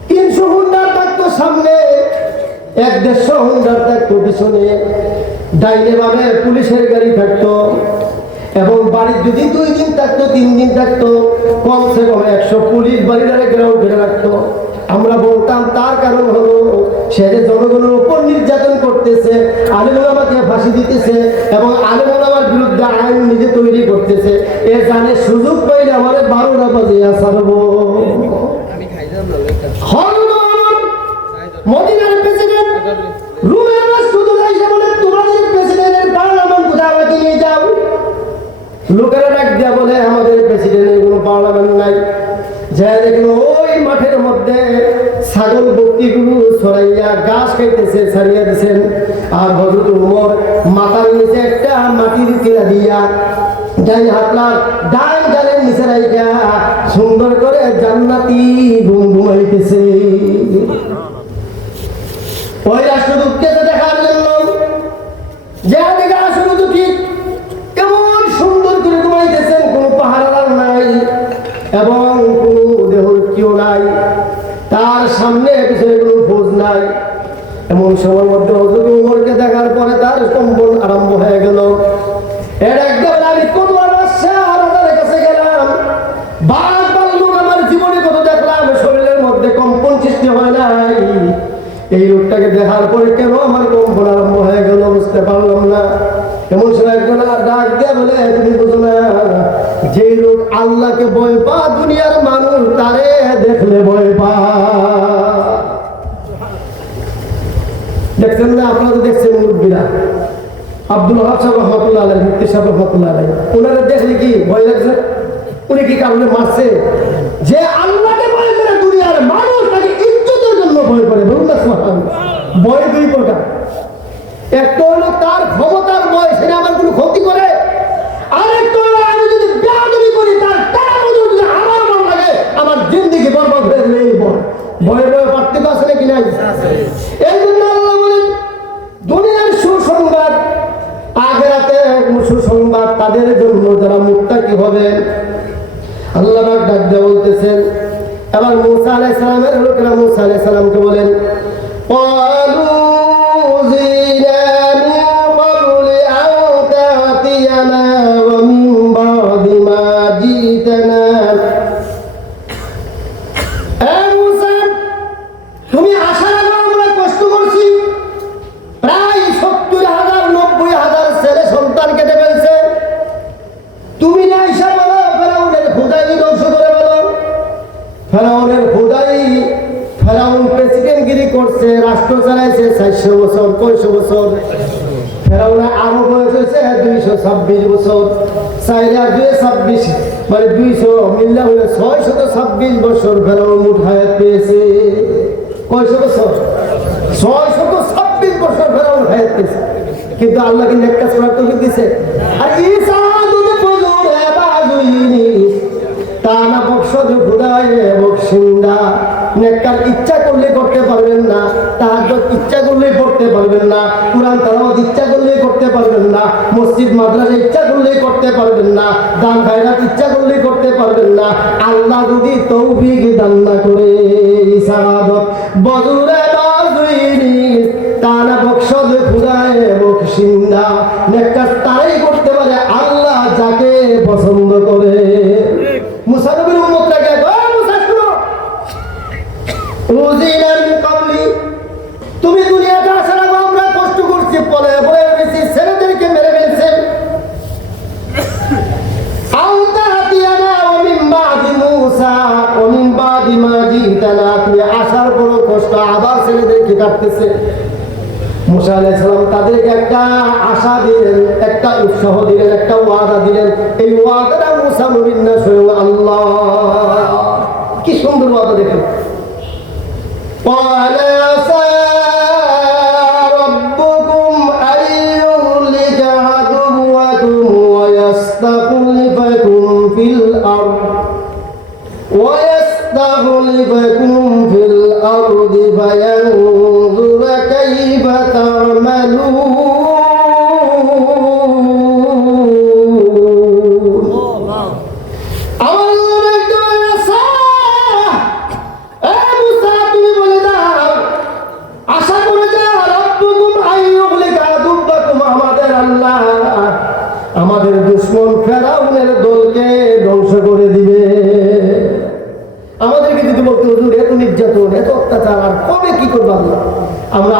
300 হুন্ডার থাকতো সামনে, 150 হুন্ডার থাকতো পিছনে, ডাইনে বামে পুলিশের গাড়ি থাকতো। এবং বাড়ির যদি 2 দিন থাকতো, 3 দিন থাকতো, কমসে কম 100 পুলিশ বাড়িটারে ঘেরাও ঘিরে রাখতো। আমরা বলতাম তার কারণ হলো সে যে জনগণের উপর নির্যাতন করতেছে, আলেম ওলামাকে ফাঁসি দিতেছে এবং আলেম ওলামার বিরুদ্ধে আইন নিজে তৈরি করতেছে। এ জানে সুযোগ পাইলে আমাদের 12টা বাজিয়া ছাড়বো। মদিনার প্রেসিডেন্ট রুমের রাষ্ট্রদূত এসে বলে তোমাদের প্রেসিডেন্টের পার্লামেন্ট কোথায়, আমাকে নিয়ে যাও। লোকেরা ডাক দিয়া বলে আমাদের প্রেসিডেন্টের কোনো পার্লামেন্ট নাই। যা দেখলো ওই মাঠের মধ্যে ছাগল বকরিগুলো ছড়াইয়া ঘাস খাইতেছে, ছাড়িয়া দিচ্ছেন। আর হযরত ওমর মাথার নিচে একটা মাটির টিলা দিয়া ডান হাতলা ডান গালের নিচে রাইখা সুন্দর করে জান্নাতি ঘুম ঘুমাইতেছে। ওই রাষ্ট্রদূতকে দেখার জন্য যে দিকে রাষ্ট্রদূত ঠিক কেমন সুন্দর করে ঘুমাইতেছেন, কোনো পাহারাদার নাই এবং কোনো দেহরক্ষীও নাই, তার সামনে পিছনে কোনো খোঁজ নাই। এমন সময়ের মধ্যে হযরত ওমরকে দেখার পরে তার কম্পন আরম্ভ হয়ে গেল। এর একদম আমি কত রাজার কাছে গেলাম, বারবার লোক আমার জীবনে কত দেখলাম, শরীরের মধ্যে কম্পন সৃষ্টি হয় নাই। এই লোকটাকে দেখার পরে কেন আমার কম্পন আরম্ভ হয়ে গেল বুঝতে পারলাম না। এমন সময় একজন ডাক দিয়া বলে তুমি বুঝো না, যে লোক আল্লাহকে ভয় পা দুনিয়ার মানুষ তারে দেখলে ভয় পা। দেখছেন না? আপনারা দেখছেন মুরব্বীরা, আব্দুল ওয়াহাব সাহেব রহমাতুল্লাহ আলাইহি, মুফতি সাহেব রহমাতুল্লাহ আলাইহি, ওনারা দেখলে কি ভয় লাগছে? উনি কি কারণে মারছে? যে আল্লাহকে ভয় করে দুনিয়ার মানুষ তাকে ইজ্জতের জন্য ভয় করে। বলুন না সুবহানাল্লাহ। ভয় 2 প্রকার। একটা হলো তার ক্ষমতার ভয়, সেটা আমার কোনো ক্ষতি করে। আরেকটা হলো আমি যদি বেয়াদবি করি, তার টাকা মজুর যদি আমার ভালো লাগে, আমার জিন্দেগি বরবাদ হয়ে যাবে। এই ভয়, ভয়ে ভয়ে পার্থক্য আছে নাকি নাই? এই জন্য আল্লাহ বলেন দুনিয়ার সুসংবাদ, আখিরাতে সুসংবাদ তাদের জন্য যারা মুত্তাকি হবে। আল্লাহ পাক ডাক দিয়ে বলতেছেন, এবার মুসা আলাইহিস সালামের লোকেরা মুসা আলাইহিস সালামকে বলেন ক্বালু জিনা মিন ক্বাবলি আন তাতিয়ানা ওয়া মিন বাদি মা জিতানা। এ মুসা, তুমি আশা রাখো আমরা কষ্ট করছি, প্রায় 70,000 90,000 ছেলে সন্তানকে দেবে প্রেসিডেন্টগিরি করছে, রাষ্ট্র চালাইছে 400 বছর, 500 বছর। ফেরাউনের আরো বয়স হয়েছে 226 বছর। 4 আর 2 26, মানে 200 মিললে হলে 626 বছর ফেরাউন মোট হায়াত পেয়েছে। কয়শো বছর? 626 বছর ফেরাউন হায়াত পেয়েছে। কিন্তু আল্লাহকে নেক কাজ করার তৌফিক দিয়েছে। আর ঈসা দুধ ফজুর বাজুইনি তানা বকশদ খুদায় বকশিন্দা। নেক কাজ ইচ্ছা করলে করতে পারবেন না, তাহাজ্জুদ ইচ্ছা করলে করতে পারবেন না, কুরআন তেলাওয়াত ইচ্ছা করলে করতে পারবেন না, মসজিদ মাদ্রাসা ইচ্ছা করলে করতে পারবেন না, দান খায়রাত ইচ্ছা করলে করতে পারবেন না। আল্লাহ যদি তৌফিক দান না করে ঈসা বজুরে বাজুইনি তানা বকশদ খুদায় বকশিন্দা। নেক কাজ তারাই করতে পারে আল্লাহ যাকে পছন্দ করে। মুসা নবীর উম্মতটাকে মুসা শুনো, উযিনা মিন ক্বাবলি, তুমি দুনিয়াতে আসার আগে আমরা কষ্ট করছি, পলে পলে বেশি ছেলেদেরকে মেরে ফেলছেন। আওতা দিয়ানা ওয়া মিন বাদি মুসা ওয়া মিন বাদি মা জিতানা, তুমি আসার পর কষ্ট আবার ছেলেদেরকে কাটতেছে। মুসা আলাইহিস সালাম তাদেরকে একটা আশা দিলেন, একটা উৎসাহ দিলেন, একটা ওয়াদা দিলেন। এই ওয়াদাটা মুসা নবীর না, স্বয়ং আল্লাহ। কি সুন্দর ওয়াদা দেখেন। قال عسى ربكم أن يهلك عدوكم ويستخلفكم في الأرض فينظر كيف تعملون। আমাদের দুশমন ফেরাউনের দলকে ধ্বংস করে দিবে। আমাদেরকে যদি বলতে হুজুর এত নির্যাতন, এত অত্যাচার, আর কবে কি করবো আল্লাহ?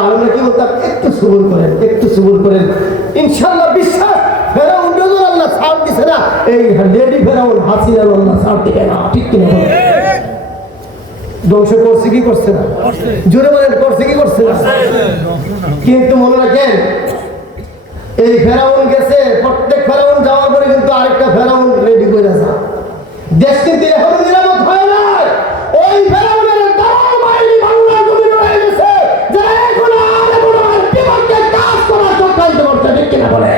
আমরা কি বলতাম? একটু সবুর করেন, একটু সবুর করেন, ইনশাআল্লাহ বিশ্বাস ফেরাউন যখন আল্লাহ ছাড় দিছে না, এই লেডি ফেরাউন হাসিনা আল্লাহ ছাড় দিবে না। ঠিক কিনা? ধ্বংস করছে কি করছে না? জোরে বলেন, করছে কি করছে না? কিন্তু মনে রাখেন, এই ফেরাউন গেছে, প্রত্যেক ফেরাউন যাওয়ার পরে কিন্তু আরেকটা ফেরাউন রেডি করে আছে। দেশ কিন্তু এখনো নিরাপদ হয় না। ওই ফেরাউনের দালাল বাহিনী বাংলার জমিনে রয়ে গেছে, যারা এখন আর কোনো বিপক্ষে কাজ করার চক্রান্ত করছে। ঠিক কিনা বলে?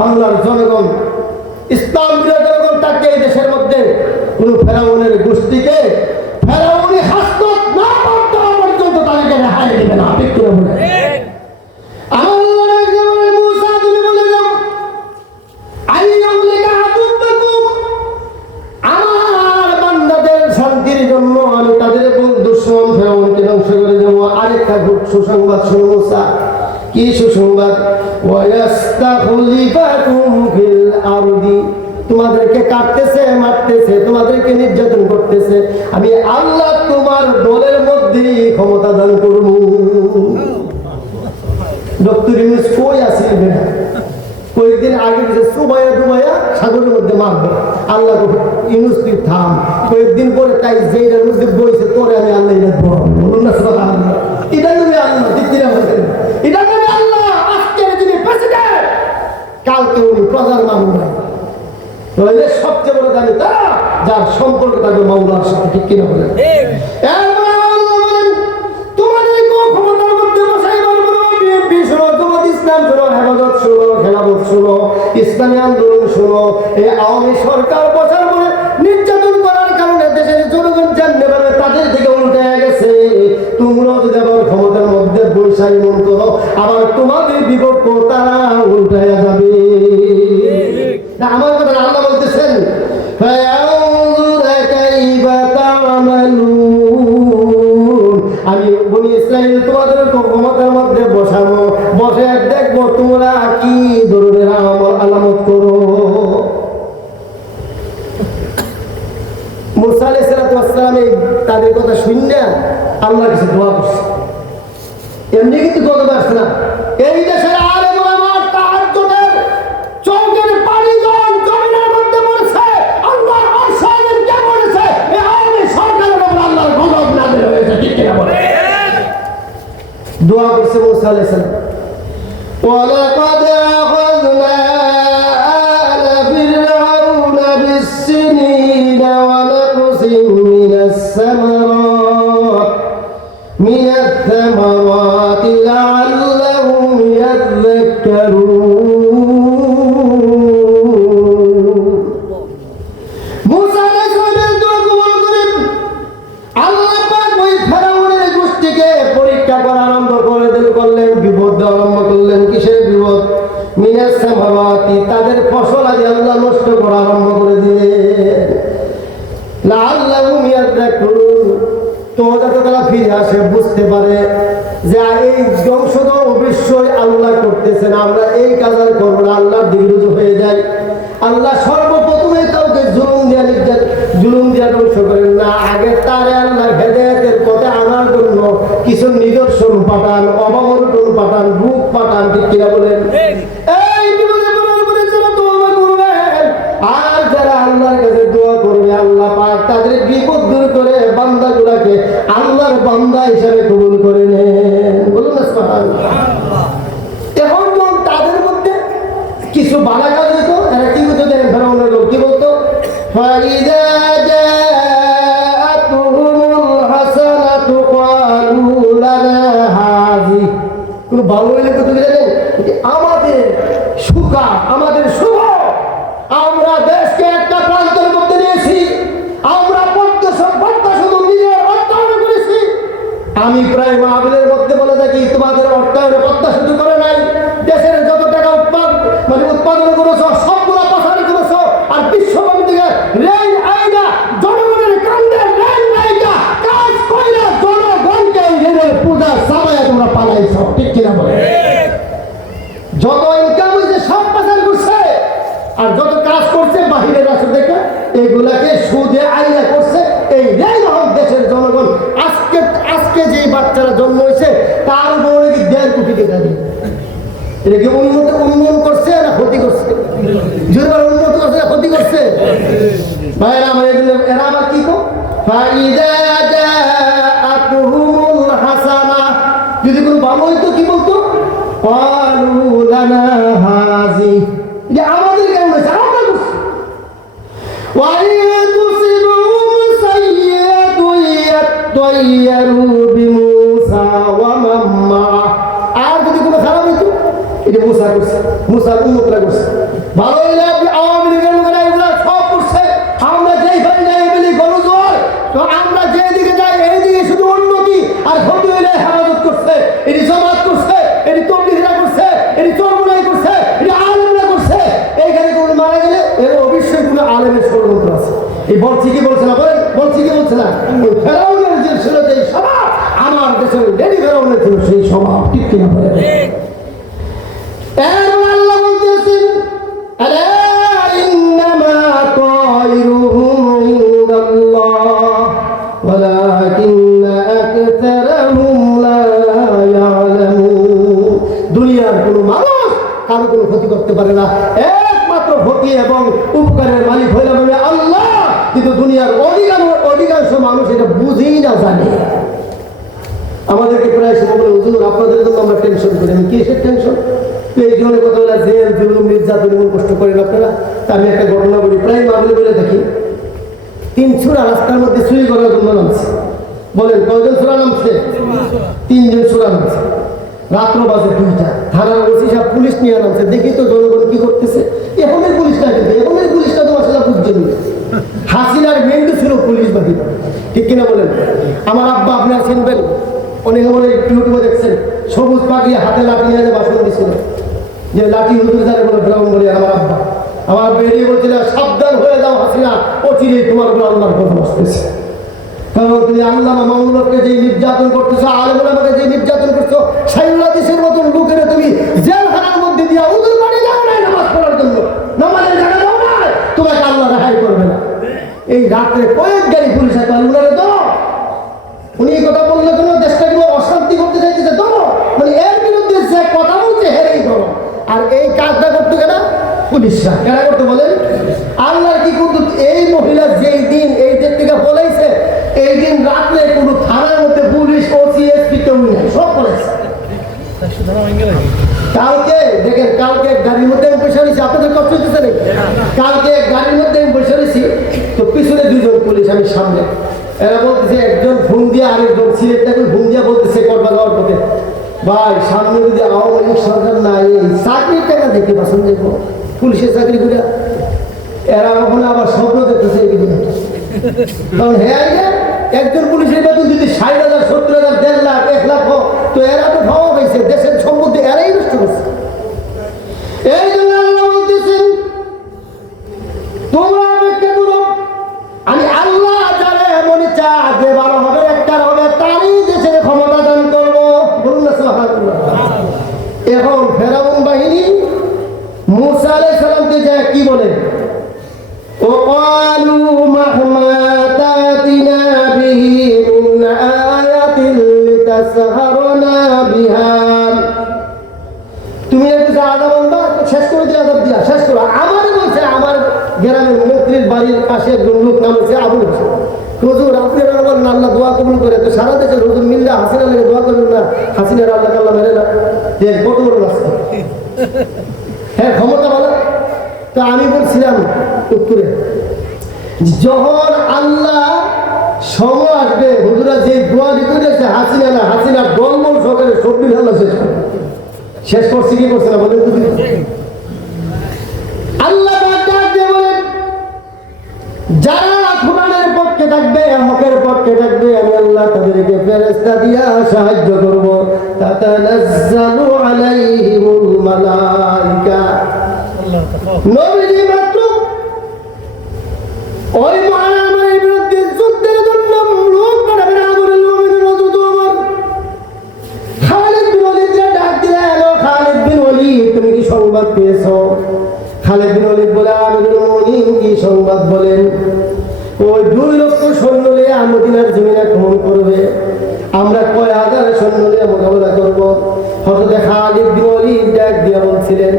বাংলার জনগণ, ইসলাম বিরোধী জনগণ তাকে এই দেশের মধ্যে কোন ফেরাউনের গোষ্ঠীকে ফেরাউনি হাসত না করতে পর্যন্ত তাদেরকে রেহাই দেবে না। ঠিক কিনা বলে? সুসংবাদ শুনো মুসা। কি সুসংবাদ? ওয়ায়াস্তাখলিফাকুম ফিল আরদি, তোমাদেরকে কাটতেছে, মারতেছে, তোমাদেরকে নির্যাতন করতেছে, আমি আল্লাহ তোমার দলের মধ্যে ক্ষমতা দান করব। ডক্টর ইউনূস কই আছে? কয়েকদিন আগে সুবাইয়া ডুবাইয়া সাগরের মধ্যে মারবে। আল্লাহ ইউনূস তুই থাম। কয়েকদিন পরে তাই যেটার মধ্যে বইছে তোরে আমি আল্লাহ বলুন না সুবহানাল্লাহ। এটা তুমি আল্লাহ দিদিরা বলেন, এটা তুমি আল্লাহ। আজকের যিনি প্রেসিডেন্ট, কালকে উনি প্রধান মামলা। তাহলে সবচেয়ে বড় দাবি তারা যার সম্পর্ক থাকবে মাওলার সাথে। ঠিক কিনা বলেন? তোমাদের ক্ষমতার মধ্যে বসাই পারবো না। বিএনপি শোনো, তোমাদের ইসলাম শোনো, হেফাজত শোনো, খেলাফত শোনো, ইসলামী আন্দোলন শোনো। এই আওয়ামী সরকার বসার পরে নির্যাতন করার কারণে দেশের জনগণ জানতে পারবে তাদের থেকে উল্টে গেছে। তোমরাও যদি আবার ক্ষমতার মধ্যে বৈশাখী মন করো, আবার তোমাদের বিপক্ষ তারা উল্টাইয়া যাবে। আমার কথা আল্লাহ বলতেছেন, আমি বনি ইসরাইল তোমাদের ক্ষমতার মধ্যে বসাবো, বসে দেখবো তোমরা কি ধরনের আলামত করো। মুসা আলাইহিস সালাম তাদের কথা শুনে আল্লাহর কাছে দোয়া করছে। এমনি কিন্তু দোয়া আসছে না। এই দেশের আলেম ওলামা তাহাজ্জুদের চৌকের পানিজন জমিনের মধ্যে পড়েছে, আল্লাহর আরশ কে পড়েছে। এই আওয়ামী সরকারের উপর আল্লাহর গজব নাযিল হয়েছে। ঠিক কিনা বলে? দোয়া করছে মুসা আলাইহিস সালাম, ওয়ালাকাদ আখাযনা আলা ফিরআউনা বিস-সিনিনা ওয়া নাকসিম মিনাস-সামারাতি লাআল্লাহুম ইয়াযযাক্কারুন। মুসা আলাইহিস সালামের দোয়া কবুল করে আল্লাহ পাক ওই ফেরাউনের গোষ্ঠীকে পরীক্ষা করা আরম্ভ করলেন, বিপদ দেওয়া আরম্ভ করলেন। কিসের বিপদ? মিনাস-সামারাতি, তাদের ফসল আদি আল্লাহ নষ্ট করা আরম্ভ করে দিলেন। লাআল্লাহুম ইয়াযযাক্কারুন, তো যাতে তারা ফিরে আসে, বুঝতে পারে যে এই ধ্বংস তো অবশ্যই আল্লাহ করতেছেন, আমরা এই কাজ আর করবো না, আল্লাহর দিকে রুজু হয়ে যায়। আল্লাহ সর্বপ্রথমে কাউকে জুলুম দিয়া ধ্বংস করেন না, আগে তারে আল্লাহ হেদায়েতের পথে আনার জন্য কিছু নিদর্শন পাঠান, অবমর্তন পাঠান, রূপ পাঠান। ঠিক কিনা বলেন? এই বিপদে পড়ার পরে যারা তওবা করবে আর যারা আল্লাহর কাছে দোয়া করবে, আল্লাহ পাক তাদের বিপদ দূর করে বান্দাগুলোকে আল্লাহর বান্দা হিসেবে কবুল করে নেন। বলুন না সুবহানাল্লাহ। এখন যখন তাদের মধ্যে কিছু বাধা কাজ হইতো, এরা কি বলতো দেখেন, ফেরাউনের লোক কি বলতো, ফাইদা জাআতুহুমুল হাসানাতু ক্বালু লানা হাযি। কোন ভালো হইলে তো তুমি জানেন আমাদের সুখা, আমাদের শুভ, আমরা দেশকে একটা প্রান্তের মধ্যে নিয়েছি, আমরা পদ্মা শুধু নিজের অর্থায়নে করেছি। আমি প্রায় মাহফিলের মধ্যে বলে থাকি, তোমাদের অর্থায়নে পদ্মা শুধু করে নাই, দেশের যত টাকা উৎপাদন করেছো সবগুলো পাচার করেছো, আর বিশ্বব্যাপী থেকে রেল আইনা জনগণের কান্দের রেল আইনা কাজ কইরা জনগণকে রেলের পূজা সামায়া তোমরা পালাইছো। ঠিক কিনা বলে? যত ইনকাম হয়েছে সব পাচার করছে, আর যত কাজ করছে বাহিরের রাষ্ট্র থেকে এগুলাকে সুদে আইনা করছে। এই রেল দেশের জনগণ আজকে যে বাচ্চারা জন্ম হয়েছে তার উপরে কি 1.5 কোটি টাকা দিয়ে এটা কি উন্নয়ন করছে না ক্ষতি করছে? যদি উন্নত করছে না ক্ষতি করছে? ভাইরা আমার এরা আবার কি কো, ফাইদা জাআতুহুমুল হাসানা, যদি কোনো ভালো হইতো কি বলতো, ক্বালু লানা হাযি, যে আমাদের কেমন হয়েছে, আমরা করছি। ওয়া ইন তুসিবহুম সাইয়্যাতুন ইয়াত্তায়্যারু বিমূসা ওয়া মান মা'আ, আর যদি কোনো খারাপ হইতো, এটা মুসা করছে, মুসার উম্মতরা করছে। ভালো হইলে আপনি আওয়ামী লীগের লোকেরা এগুলা সব করছে, আমরা যেই ভাই যাই বলি গণজোয়ার, তো আমরা যেদিকে যাই এইদিকে শুধু উন্নতি, আর ক্ষতি হইলে হেফাজত করছে, এটি জামাত করছে, এটি তবলিগরা করছে, এটি চরমুনাই করছে, এটি আলেমরা করছে। এইখানে কোনো মারা গেলে এর অবশ্যই কোনো আলেমের ষড়যন্ত্র আছে। এই বলছি কি বলছে না বলেন, বলছি কি বলছে না, ফেরাউনের যে ছিল যে স্বভাব, আমার দেশের লেডি ফেরাউনের ছিল সেই স্বভাব। ঠিক কিনা বলেন? আল্লাহ বলতেছেন, আলা ইন্নামা তায়রুহুম ইনদাল্লাহ ওয়ালাকিন্না আকতারাহুম লা ইয়ালামুন। দুনিয়ার কোনো মানুষ কারো কোনো ক্ষতি করতে পারে না, একমাত্র ক্ষতি এবং উপকারের মালিক হইলাম আমি আল্লাহ। কিন্তু দুনিয়ার অধিকাংশ মানুষ এটা বুঝেই না, জানে। আমাদেরকে প্রায় সময় বলে, হুজুর আপনাদের জন্য আমরা টেনশন করি। আমি কিসের টেনশন? এই জন্য কথা বলে জেল জুলুম নির্যাতন এমন কষ্ট করেন আপনারা। আমি একটা ঘটনা বলি, প্রায় মাহফিলে বলে দেখি, 3 ছোড়া রাস্তার মধ্যে চুরি করার জন্য নামছে। বলেন কয়জন ছোড়া নামছে? 3 জন ছোড়া নামছে। রাত্র বাজে 2টা, থানার ওসি সাহেব পুলিশ নিয়ে নামছে। দেখি তো জনগণ কি করতেছে। এখনের পুলিশটা কিন্তু, এখনের পুলিশটা তো আসলে বুঝছে না। হাসিনার মেন্ডু ছিল পুলিশ বাহিনী। ঠিক কিনা বলেন? আমার আব্বা আপনারা চিনবেন, অনেক অনেক ইউটিউবে দেখছেন, সবুজ পাখি হাতে লাঠি নিয়ে ভাষণ দিচ্ছিল, যে লাঠি হুজুর জানে বলে ব্রাহ্মণ বলে। আমার বেরিয়ে বলছিল, সাবধান হয়ে যাও হাসিনা, অচিরে তোমার উপর আল্লাহর কথা বসতেছে। কারণ তুমি আল্লাহ মামুনকে যে নির্যাতন করতেছো, আলেমুলামাকে যে নির্যাতন করছো, সাইয়্যিদের মতন লোকের তুমি জেলখানার মধ্যে দিয়া উজুর পানি দাও না নামাজ পড়ার জন্য, নামাজের জায়গা দাও না, তোমাকে আল্লাহ রেহাই করবে না। এই রাত্রে কয়েক গাড়ি পুলিশ আছে, আল্লাহরে দাও। উনি এই কথা বললে কেন? দেশটাকে অশান্তি করতে চাইতেছে তো, মানে এর বিরুদ্ধে যে কথা বলছে হেরেই করো। আর এই কাজটা করতে কেনা পুলিশরা, কেনা করতে বলেন আল্লাহর কি কিন্তু এই মহিলা যেই দিন এই দেশ থেকে বলেছে, এই দিন রাত্রে কোনো থানার মধ্যে পুলিশ ওসি এসপি কেউ নেই, সব বলেছে। কালকে দেখেন, কালকে গাড়ির মধ্যে আমি বসে রয়েছি, আপনাদের কষ্ট হচ্ছে নাকি? কালকে গাড়ির মধ্যে আমি বসে রয়েছি, তো পিছনে দুজন পুলিশ, আমি সামনে। এরা বলতেছে, একজন ফোন দিয়ে আরেকজন সিলেট থেকে ফোন দিয়ে বলতেছে করবা যাওয়ার পথে, ভাই সামনে যদি আওয়ামী লীগ সরকার নাই, চাকরির টাকা দেখতে পাচ্ছেন, দেখবো পুলিশের চাকরি করে। এরা কখনো আবার স্বপ্ন দেখতেছে এগুলো, কারণ হ্যাঁ একজন পুলিশের বেতন যদি ৬০,০০০, ৭০,০০০, ১.৫ লাখ, ১ লাখ হোক, তো এরা তো ভাবা পাইছে, দেশের সম্পত্তি এরাই নষ্ট করছে। এই জন্য আল্লাহ বলতেছেন, তোমরা অপেক্ষা করো, আমি আল্লাহ যারে মনে চা যে ভালো হবে, একটা হবে, তারই দেশের ক্ষমতা দান করবো। বলুন না সুবহানাল্লাহ। এখন ফেরাউন বাহিনী মূসা আলাইহিস সালামকে যায় কি বলে, وقالوا مهما تأتنا به من آية لتسحرنا بها, তুমি একটু আদা বলবা, শেষ করে দিয়ে আদাব দিয়া শেষ করো। আমার বলছে, আমার গ্রামের মন্ত্রীর বাড়ির পাশে একজন লোক নাম হচ্ছে আবুল হোসেন, হুজুর আপনি বলেন আল্লাহ দোয়া কবুল করে, তো সারা দেশের হুজুর মিল্লা হাসিনা লেগে দোয়া করবেন না, হাসিনার আল্লাহ আল্লাহ মেরে না, যে কত বড় রাস্তা, হ্যাঁ ক্ষমতা বলা। তো আমি বলছিলাম উত্তরে, যখন আল্লাহ সময় আসবে, হুজুরা যে দোয়াটি করেছে হাসিনা না, হাসিনার দলমল সরকারে সবটি আল্লাহ শেষ করছে কি করছে না বলেন? আল্লাহ বলেন, যারা কোরআনের পক্ষে থাকবে, হকের পক্ষে থাকবে, আমি আল্লাহ তাদেরকে ফেরেশতা দিয়া সাহায্য করব। তাতানাজ্জালু আলাইহিমুল মালাইকা, নবীজি মাত্র ওই মহামারীর বিরুদ্ধে যুদ্ধের জন্য লোক পাঠাবেন, আমরের লোকের রজত ওমর। খালিদ বিন ওয়ালিদকে ডাক দিলেন, ও খালিদ বিন ওয়ালিদ, তুমি কি সংবাদ পেয়েছো? খালিদ বিন ওয়ালিদ বলে, আমিরুল মুমিনিন কি সংবাদ বলেন? ওই 2 লক্ষ সৈন্য নিয়ে মদিনার জমিনে আক্রমণ করবে, আমরা কয় হাজার সৈন্য নিয়ে মোকাবেলা করব। হযরত খালিদ বিন ওয়ালিদ ডাক দিয়ে বলছিলেন,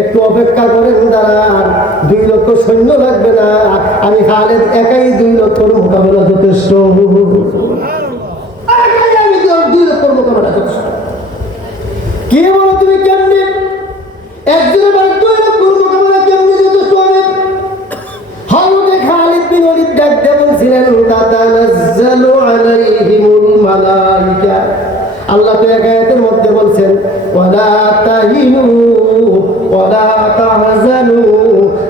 একটু অপেক্ষা করেন, দাঁড়ান, 2 লক্ষ সৈন্য লাগবে না, আমি খালিদ একাই 2 লক্ষর মোকাবেলা যথেষ্ট, একাই আমি 2 লক্ষর মোকাবেলা যথেষ্ট। কি বলো তুমি, কেমনে একজনের বাড়ি 2 লক্ষর মোকাবেলা কেমনে যথেষ্ট হবে? হযরত খালিদ বিন ওয়ালিদ ডাক দিয়ে বলছিলেন, তাতানাজ্জালু আলাইহিমুল মালাইকা, আল্লাহ তো এক আয়াতের মধ্যে বলছেন, ওয়ালা তাহিনু ওয়ালা তাহজানু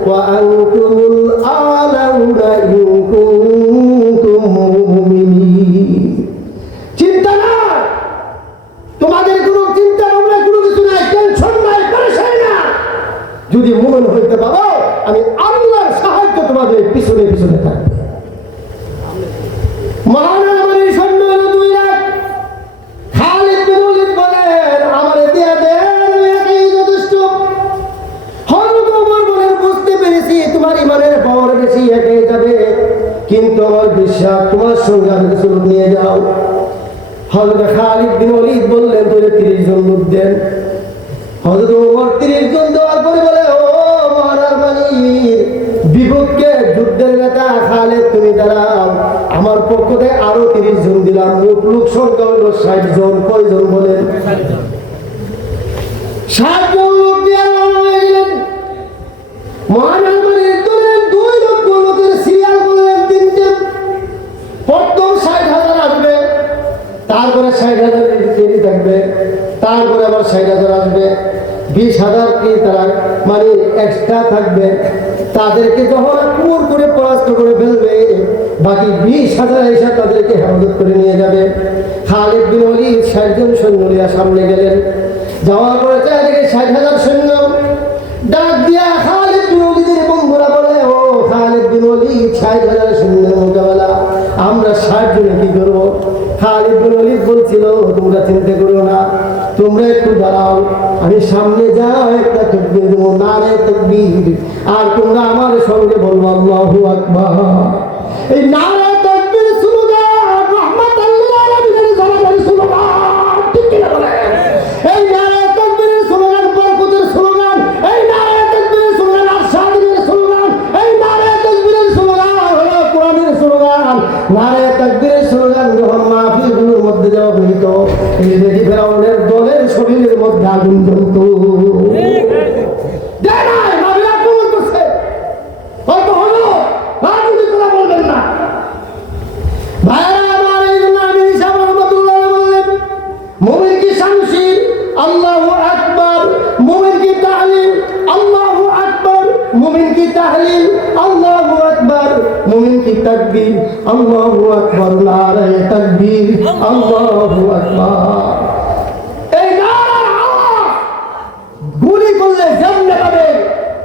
ওয়া আনতুমুল আ'লাউনা ইন কুনতুম মুমিনিন। চিন্তা নাই, তোমাদের কোনো চিন্তা ভাবনা কোনো কিছু নাই, টেনশন নাই, পেরেশানি না। যদি মুমিন হইতে পারো, আমি আল্লাহর সাহায্য তোমাদের পিছনে পিছনে থাকবে। মহানগরীর সৈন্য হলো 2 লাখ। খালিদ বিন ওয়ালিদ বলেন, আমারে দিয়ে দেন, এটাই যথেষ্ট। হযরত ওমর বলেন, বুঝতে পেরেছি তোমার ইমানের পাওয়ার বেশি, এটাই যাবে, কিন্তু আমার বিশ্বাস তোমার সঙ্গে আর কিছু লোক নিয়ে যাও। হযরত খালিদ বিন ওয়ালিদ বললেন, তোরে 30 জন লোক দেন। হযরত ওমর 30 জন দেওয়ার পরে বলে, ও মহারাজ মালিক, বিপক্ষে যুদ্ধের নেতা খালিদ, তুমি দাঁড়াও, আমার পক্ষ থেকে আরো 30 জন দিলাম, মোট লোক সংখ্যা হলো 60 জন। কয়জন বলেন? 60 জন লোক দিয়ে রওনা হয়ে গেলেন। মহানগরীর দলের 2 লক্ষ লোকের সিরিয়াল করলেন 3টে। প্রথম 60,000 আসবে, তারপরে 60,000 দেরি থাকবে, তারপরে আবার 60,000 আসবে, 20,000 কি তারা মানে এক্সট্রা থাকবে। তাদেরকে যখন কুমোর করে পরাস্ত করে ফেলবে, বাকি 20,000 এসে তাদেরকে হেফাজত করে নিয়ে যাবে। খালিদ বিন ওয়ালিদ 60 জন সৈন্য নিয়ে সামনে গেলেন। যাওয়ার পরে চারিদিকে 60,000 সৈন্য। ডাক দিয়া খালিদ বিন ওয়ালিদের বন্ধুরা বলে, ও খালিদ বিন ওয়ালিদ, 60,000 সৈন্যের মোকাবেলা, আমরা 60 জনে কি করবো? খালিদ বিন ওয়ালিদ বলছিল, তোমরা চিন্তা করো না, তোমরা একটু দাঁড়াও, আমি সামনে যাও, একটা তাকবীর দেবো, নারে তাকবীর, আর তোমরা আমার সঙ্গে বলবো আল্লাহু আকবার। এই নারে তাকবীর স্লোগান রাহমাতুল লিল আলামিনের জনগণের স্লোগান, ঠিক কি না বলে? এই নারে তাকবীরের স্লোগান বরকতের স্লোগান, এই নারে তাকবীরের স্লোগান আরশাদের স্লোগান, এই নারে তাকবীরের স্লোগান হলো কোরআনের স্লোগান। নারে তাকবীরের স্লোগান যখন মাহফিলগুলোর মধ্যে দেওয়া হইত, এই দেখি ফেরাউনের দলের শরীরের মধ্যে আগুন জ্বলত। নবী আক্রমণ করছে, কত হলো রাজনীতি কথা বলবেন না। ভাইরা আমার, এই জন্য আমি ঈসা রহমাতুল্লাহ বললেন, মুমিন কি শামশির, আল্লাহু আকবার, মুমিন কি তাহলিল, আল্লাহু আকবার, মুমিন কি তাহলিল, আল্লাহু আকবার, মুমিন কি তাকবীর, আল্লাহু আকবার, নারায়ে তাকবীর, আল্লাহু আকবার। এই নারার আওয়াজ গুলি করলে জানতে পাবে,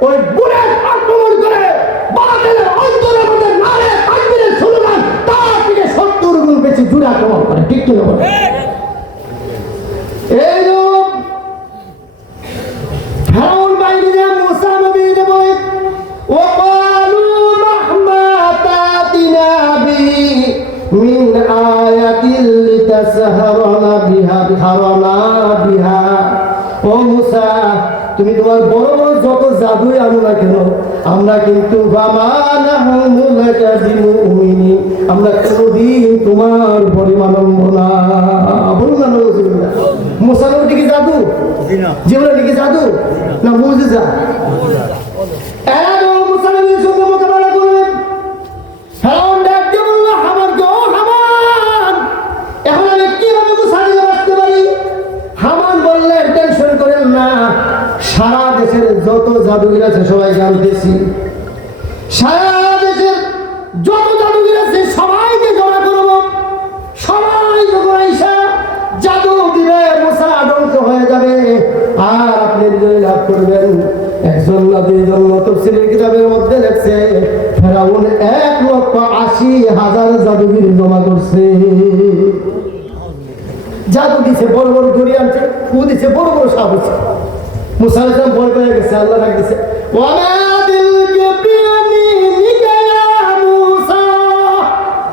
ওই বুলেট আক্রমণ করে বাতিলের অন্তরের মধ্যে নারায়ে তাকবীরের স্লোগান তার থেকে 70 গুণ বেশি জোরে আক্রমণ করে। ঠিক কি না? এই লোক ফেরাউন বাহিনীরা মুসা নবীকে বলে, ওয়াকালু মাহমা তাতিনা বি মিন আয়াতিল লিতাসহারানা বিহা। ও মুসা, তুমি তোমার বড় বড় যত জাদুই আনো না কেন, আমরা কিন্তু আমরা কোনদিন তোমার পরিমাণ না। বলুন না, মুসা নবী কি জাদু? জীবনে কি জাদু না মুজিজা? মুসা নবীর সঙ্গে মোকাবেলা করলেন। ফেরাউন ডাক দিয়ে বলল, হামানকে, ও হামান, এখন আমি কিভাবে মুসা নিয়ে বাঁচতে পারি? হামান বললেন, টেনশন করেন না, সারা দেশের যত জাদুগির আছে সবাই জানতেছি, সারা দেশের যত জাদুগির আছে সবাইকে জমা করব, সবাই যখন আইসা জাদু দিবে মুসা ধ্বংস হয়ে যাবে, আর আপনি বিজয় লাভ করবেন। একজন না দুইজন তাফসীরের কিতাবের মধ্যে লেখছে, ফেরাউন 1,80,000 জাদুগির জমা করছে। জাদু দিছে, বড় বড় ঘড়ি আনছে, ফু দিছে, বড় বড় সাপ হচ্ছে। মুসা আলাইহিস সালাম ভয় পেয়ে গেছে, আল্লাহ ডাক দিছে,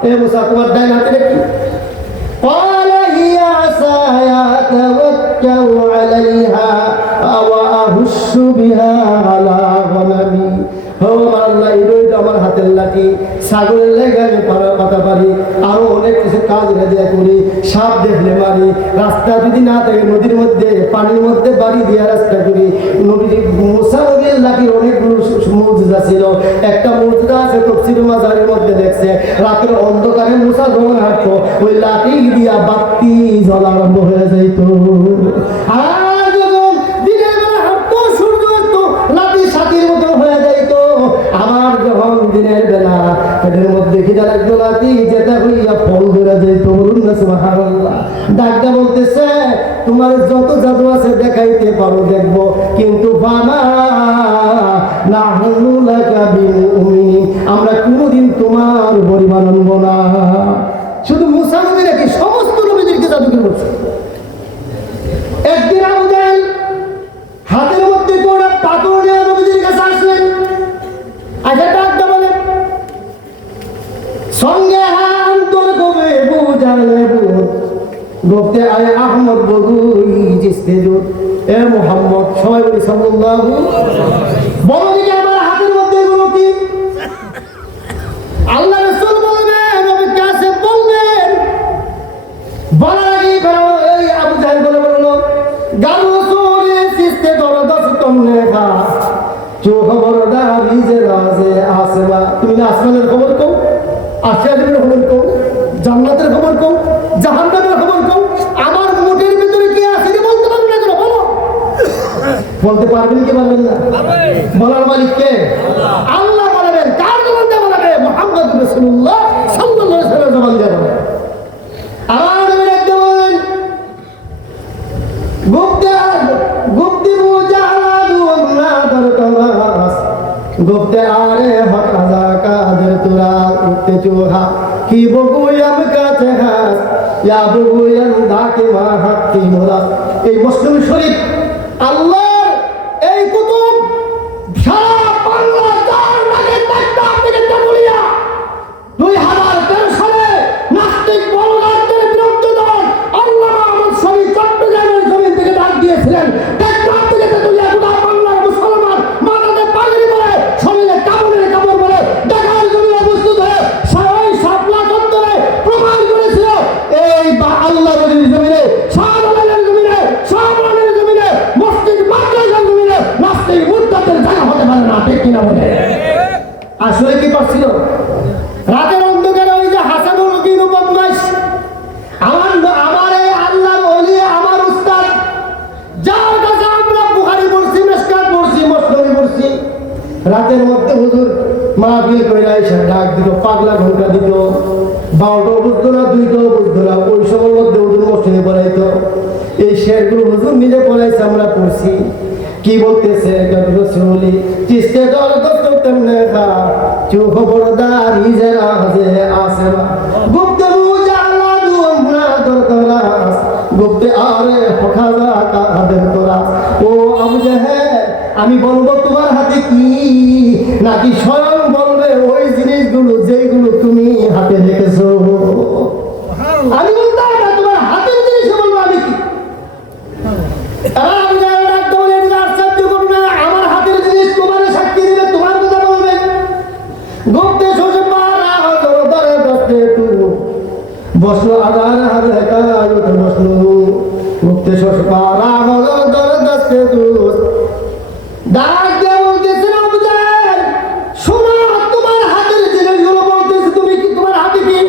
এ মুসা, তোমার ডাইন হাতে কি? قال هي عصاي أتوكل عليها وأهش بها على غنمي। আমার হাতের লাঠি, ছাগলের লেগে আমি পাতা পারি, আরো অনেক কিছু কাজ দিয়ে করি, সাপ দেখলে মারি, রাস্তা যদি না থাকে নদীর মধ্যে পানির মধ্যে বাড়ি দিয়ে রাস্তা করি। মুসা নবীর লাঠির অনেকগুলো মুজিজা ছিল। একটা মুজিজা আছে তাফসীরে মাজারের মধ্যে দেখছে, রাতের অন্ধকারে মুসা যখন হাঁটতো, ওই লাঠি দিয়া বাতি জ্বলা আরম্ভ হয়ে যাইত। আর যখন দিনের বেলা হাঁটতো, সূর্য অস্ত, লাঠি সাথীর মতো হয়ে যাইত। আবার যখন দিনের বেলা পেটের মধ্যে খিদা লাগতো, লাঠি যেটা হইয়া ফল ধরে যাইত। বলুন না সুবহানাল্লাহ। ডাক্তার বলতেছে, তোমার যত জাদু আছে দেখাইতে পারো, দেখবো, কিন্তু আমরা কোনদিন তোমার পরিমাণ আনব না। শুধু মুসা নবী নাকি, সমস্ত নবীদেরকে জাদুকর বলছে। একদিন আবু জাহেল হাতের মধ্যে করে পাথর নিয়ে নবীদের কাছে আসলেন। আচ্ছা, ডাক্তার বলেন, সঙ্গে অন্তর কবে বুঝালে গোপতে আয় আহমদ বগুই জিসতে জোর, এ মুহাম্মদ, সবাই বলি সাল্লাল্লাহু। বড় দিকে আমার হাতের মধ্যে এগুলো কি? আল্লাহ রাসূল বলবেন, নবী কাছে বলবেন, বলার আগে এই আবু জাহেল বলল, গালু সোরে সিস্তে ধরো দশ তোমনে খা চো খবরদারি যে রাজে আসবা। তুমি না আসমানের খবর কও, আখিরাতের খবর কও, জান্নাতের খবর কও, জাহান্নামের খবর কও, আমার মুঠের ভিতরে কি আছে বলতে পারবেন না কেন? বলো। বলতে পারবেন কি পারবেন না? বলার মালিক কে? আল্লাহ বলবেন। কার জবান দিয়ে বলবে? মুহাম্মদ রাসূলুল্লাহ সাল্লাল্লাহু আলাইহি ওয়াসাল্লামের জবান দিয়ে বলবে। আমার নবী দেখতে বলেন, গুপ্তে মুজাহালা দুনা দরকাস গুপ্তে আরে হক আজা কাদের তুরা উঠতে চোহা কি বগুয়াম কাছে হাস ইয়া বগুয়াম দাকে মা হাতি মোরা। এই মুসলিম শরীফ আল্লাহর এই কুতুব সারা বাংলা তার নাকে তাকতা থেকে বলিয়া 2013 সালে নাস্তিক বলগারদের বিরুদ্ধে দল আল্লাহ আহমদ শরীফ চট্টগ্রামের জমিন থেকে ডাক দিয়েছিলেন। তাকতা থেকে তুলিয়া গোটা বাংলার মুসলমান মাথাতে পাগড়ি পরে, শরীরে কাপড়ের কাপড় পরে, ঢাকার জমিনে প্রস্তুত হয়ে সবাই সাপলা চত্বরে প্রমাণ করেছিল এই আল্লাহ নবীর জমিনে, শাহজালালের জমিনে, শাহজালালের জমিনে রাতের মধ্যে হুজুর মাহফিল কইরা এসে ডাক দিল, পাগলা ঘন্টা দিত, 12টাও বুঝতো না, 2টাও বুঝতো না। ওই সময়ের মধ্যে হুজুর মসজিদে পড়াইতো। এই শেরগুলো হুজুর নিজে পড়াইছে, আমরা পড়ছি। কি বলতেছে? রসুলি চিস্তে দল দস্ত তেমনে খা চু খবরদার নিজেরা যে আসেবা গুপ্ত মুজালা দুমরা দরকারাস গুপ্তে আরে পখাজা কাদের তোরা। ও আবু জাহেল, আমি বলবো তোমার হাতে কি, নাকি স্বয়ং বলবে ওই জিনিসগুলো যেগুলো তুমি হাতে রেখেছো? আমি বলতে না, তোমার হাতের জিনিস বলবো আমি কি? আমার হাতের জিনিস তোমার সাক্ষী দিবে, তোমার কথা বলবে। গুপ্তে শ্বশুর পারা হজরে বসতে তু বসলো আদার হাতে একায়ত বসলো গুপ্তে শ্বশুর পারা হজরে বসতে তু ডাক দিয়ে বলতেছে, আবু জাহেল শোনো, তোমার হাতের জিনিসগুলো বলতেছে। তুমি কি তোমার হাতে কি?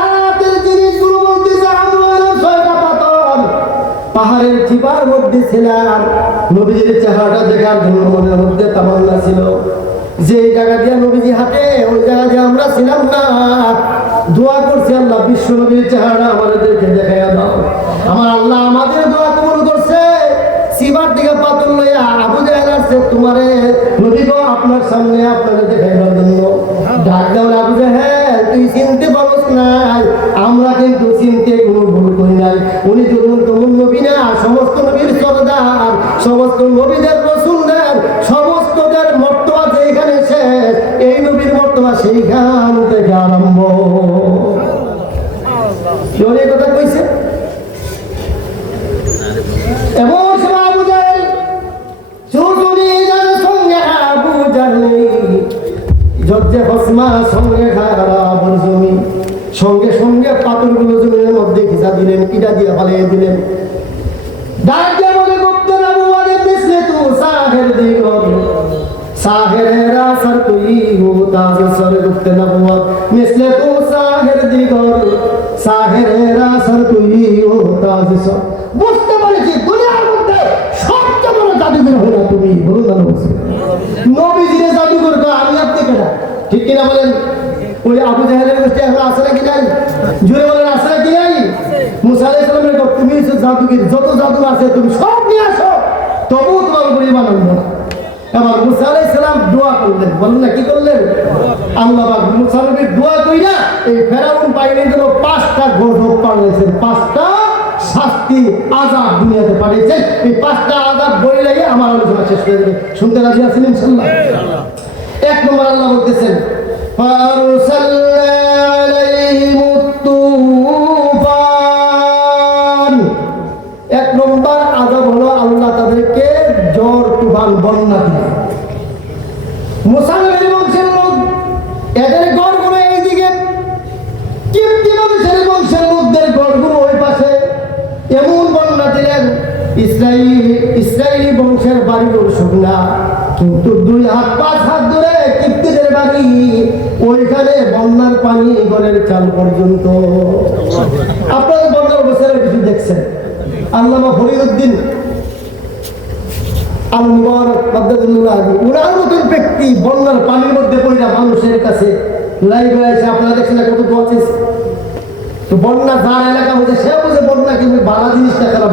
হাতের জিনিসগুলো বলতেছে আমি হলো 6টা পাথর পাহাড়ের চিপার মধ্যে ছিলাম। নবীজির চেহারাটা দেখার জন্য মনের মধ্যে তামান্না ছিল। যে জায়গা দিয়ে নবীজি হাঁটে ওই জায়গা দিয়ে আমরা ছিলাম না। দোয়া করছি, আল্লাহ বিশ্ব নবীর চেহারা আমাদেরকে দেখাইয়া দাও। আমার আল্লাহ আমাদের দোয়া কবুল করছে। সিবার দিকে পাথর লইয়া আবু জাহেল আসছে তোমারে নবী গো আপনার সামনে আপনারে দেখাইবার জন্য। ডাক দাও, আবু জাহেল তুই চিনতে পারছ নাই, আমরা কিন্তু চিনতে কোনো ভুল করি নাই। উনি তোমার নবী না, সমস্ত নবীর সরদার, সমস্ত নবীদের রাসূলদের সমস্তদের মর্তবা যেখানে শেষ, এই নবীর মর্তবা সেইখান থেকে আরম্ভ। কেউ এই কথা কইছে? এমন সময় আবু জাহেল চুরচুরিদের সঙ্গে আবু জাহেল যজ্ঞে ভস্মা সঙ্গে খারাপ জমি সঙ্গে সঙ্গে পাথরগুলো জমির মধ্যে খিচা দিলেন, কিটা দিয়ে ফালিয়ে দিলেন। ডাক দিয়ে বলে, গুপ্ত নবুয়াতে মিসলে তু সাহের দিগর সাহেরেরা সর তুই হো তাজ সর। গুপ্ত নবুয়াত মিসলে তু সাহের দিগর সাহেরেরা সর তুই হো তাজ সর। বুঝতে পারছি দুনিয়ার মধ্যে সবচেয়ে বড় জাদুঘর হলো তুমি। বলুন না নবীজির জাদুঘর তো আমি আপনি কেনা, ঠিক কিনা বলেন? ওই আবু জাহেলের গোষ্ঠী এখন আছে নাকি নাই? জুড়ে বলেন আছে নাকি নাই? মুসা আলাইহিস সালামের তুমি জাদুগির যত জাদু আছে তুমি সব নিয়ে আসো, তবুও তোমার উপর ঈমান আনবো না। এবার মুসা আলাইহিস সালাম দোয়া করলেন, বললেন না কি করলেন? আল্লাহ পাক মুসা নবীর দোয়া কইরা এই ফেরাউন বাহিনীর জন্য 5টা গজব পাঠিয়েছেন, 5টা শাস্তি আযাব দুনিয়াতে পাঠিয়েছেন। এই 5টা আযাব বলে লাগে আমার আলোচনা শেষ হয়ে যাবে। শুনতে রাজি আছেন ইনশাআল্লাহ? 1 নম্বর আল্লাহ বলতেছেন فأرسلنا عليهم الطوفان। 1 নম্বর আযাব হলো আল্লাহ তাদেরকে ঝড় তুফান বন্যা দিলেন। মুসা নবীর বংশের লোক, এদের গড়গুলো এইদিকে, কিপ্তি মানুষের বংশের লোকদের গড়গুলো ওই পাশে। এমন বন্যা দিলেন ইসরায়েলি বংশের বাড়িগুলো শুকনা, কিন্তু 2 হাত 5 হাত দূরে কিপ্তিদের বাড়ি, ওইখানে বন্যার পানি ঘরের চাল পর্যন্ত। আপনারা বন্যার বছরের কিছু দেখছেন? আল্লামা ফরিদউদ্দিন আল মুবারক আব্দুল্লাহ উনার মতন ব্যক্তি বন্যার পানির মধ্যে পড়া মানুষের কাছে লাইভ হয়েছে। আপনারা দেখছেন না কত দোয়া চেয়েছে? তো বন্যা যার এলাকা হচ্ছে সে বুঝে বন্যা কিন্তু বালা জিনিসটা খারাপ।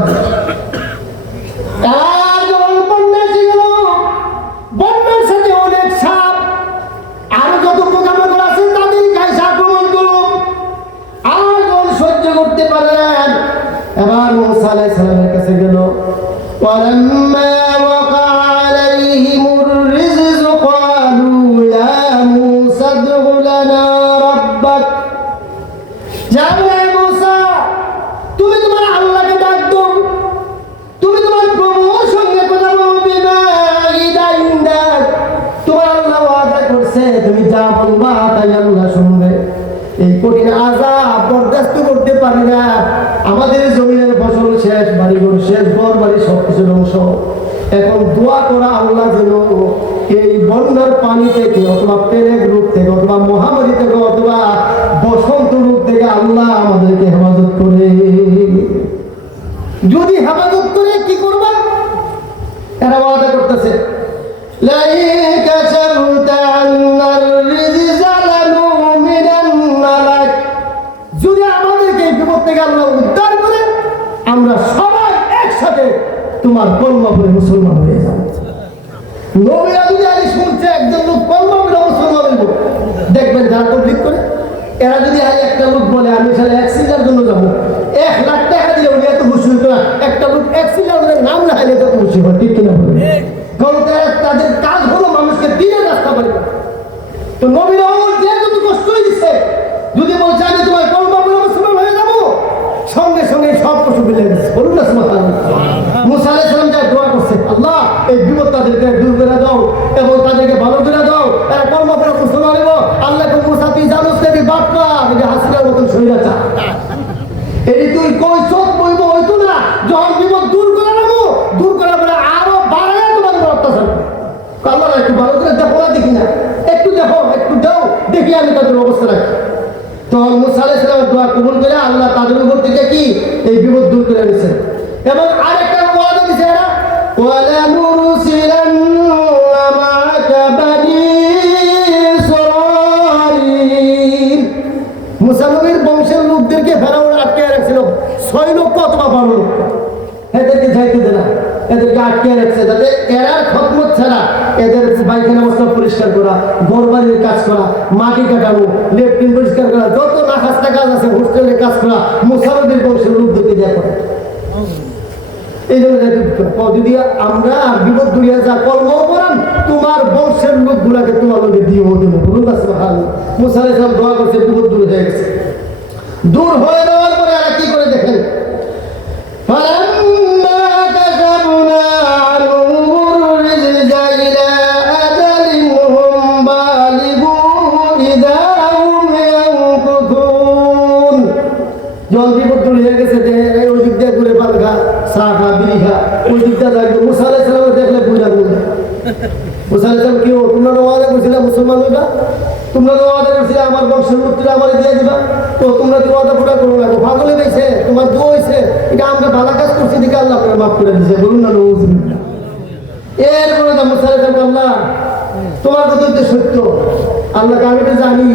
বন্যার সাথে অনেক সাপ আর যত পোকামাকড় আছে তাদের গায়ে আক্রমণ করলো, আর সহ্য করতে পারলেন। এবার মুসা আলাইহিস সালামের কাছে গেল। ওয়ালাম্মা ওয়াকা আলাইহিমুর রিজজ ক্বালু ইয়া মুসা আদউ লানা রাব্বাক। জানে মুসা, তুমি তোমার আল্লাহকে ডাক দাও, তুমি তোমার প্রভুর সঙ্গে কথা বলবে না। তোমার আল্লাহ ওয়াদা করছে তুমি যা বলবা তাই আল্লাহ শুনবে। এই কঠিন আযাব বরদাস্ত করতে পারি না। আমাদের জমিনের ফসল শেষ, বাড়িঘর শেষ, ঘর বাড়ি সবকিছু ধ্বংস। এখন দোয়া করা আল্লাহ যেন এই বন্যার পানি থেকে অথবা প্লেগ রূপ থেকে অথবা মহামারী থেকে অথবা বসন্ত রূপ থেকে আল্লাহ আমাদেরকে হেফাজত করে। যদি হেফাজত করে কি করবা? এরা ওয়াদা করতেছে আমাদেরকে এই বিপদ থেকে আল্লাহ উদ্ধার করে আমরা সবাই একসাথে তোমার কলমা পড়ে মুসলমান হয়ে যাব। নবীরা যদি আজ শুনছে একজন লোক কলমা পড়ে মুসলমান হইব, দেখবেন যারা তবলিগ করে এরা যদি আজ একটা লোক বলে আমি সাথে এক সিজার জন্য যাবো, 1 লাখ টাকা দিলে উনি এত খুশি হইতো না। একটা লোক এক সিজার নাম না হাইলে তত খুশি হয়, ঠিক কিনা বলে? কারণ তাদের কাজ হলো মানুষকে দিনের রাস্তা পারে। তো নবীরা যে যত কষ্টই দিচ্ছে, যদি বলছে আমি তোমার কলমা পড়ে মুসলমান হয়ে যাবো, সঙ্গে সঙ্গে সব কষ্ট মিলে গেছে। বলুন না সুবহানাল্লাহ। মুসা আলাইহিস সালাম যা দোয়া করছে, আল্লাহ এই বিপদ তাদেরকে দূর করে দাও এবং তাদেরকে ভালো করে দাও, এরা কলমা পড়ে মুসলমান হইব। আল্লাহ মুসা তুই জানোস না বাপা যদি হাসিনার মতন শরীরাচা এটি তুই কই চোখ বইব হইতো না। যখন বিপদ দূর করে নেবো, দূর করার পরে আরো বাড়ায় তোমার উপর অত্যাচার। আল্লাহ একটু ভালো করে দেখো না, দেখি না, একটু দেখো, একটু দাও, দেখি আমি তাদের অবস্থা রাখি। তখন মুসা আলাইহিস সালামের দোয়া কবুল করে আল্লাহ তাদের উপর থেকে কি এই বিপদ দূর করে নিয়েছেন। এবং আরেকটা ওয়াদা দিয়েছে এরা, ওয়ালা নুরসিলান্না মা'আকা বানি ইসরাঈল। মুসা নবীর বংশের লোকদেরকে ফেরাউন আটকে রাখছিল 6 লক্ষ অথবা 12 লক্ষ, এদেরকে যাইতে দেয় না, এদেরকে আটকে রাখছে যাতে এরা খতমত ছাড়া এদের পায়খানা মশলা পরিষ্কার করা, ঘরবাড়ির কাজ করা, মাটি কাটানো, লেট্রিন পরিষ্কার করা, যত নাখাস্তা কাজ আছে হোস্টেলে কাজ করা মুসা নবীর বংশের লোকদেরকে দেয়া করে। এই জন্য যদি আমরা বিপদ দুনিয়া যা কর্ম করেন তোমার বংশের লোকগুলাকে তোমার লোকে দিয়ে দেব। বলুন না সুবহানাল্লাহ। মুসা আলাইহিস সালাম দোয়া করছে, বিপদ দূর হয়ে গেছে। দূর হয়ে যাওয়ার পরে আর কি করে দেখেন, ফালাম্মা কাযাবনা আনহুর রিজজা ইলা আজালিন হুম বালিগু ইযা হুম ইয়ানকুতুন। যখন বিপদ দূর হয়ে গেছে, ওই দিক দিয়ে ঘুরে পালঘা সাহা বিঘা ওই দিকটা লাগবে। মুসা আলাইহিস সালাম দেখলে বুঝা বুঝা মুসা আলাইহিস সালাম কি তোমরা ওয়াদা করছিলে মুসলমান হইবা, তোমরা ওয়াদা করছিলে আমার বংশের লোকরা আমার দিয়ে দিবা, তো তোমরা তো ওয়াদা পুরা করো না, পাগলে গেছে, তোমার দোয়া হয়েছে, এটা আমরা ভালো কাজ করছি দেখে আল্লাহ আপনারা মাফ করে দিয়েছে। বলুন না নাউযুবিল্লাহ। এরপরে মুসা আলাইহিস সালাম আল্লাহ তোমার কথা তো সত্য, আল্লাহকে আমি তো জানি।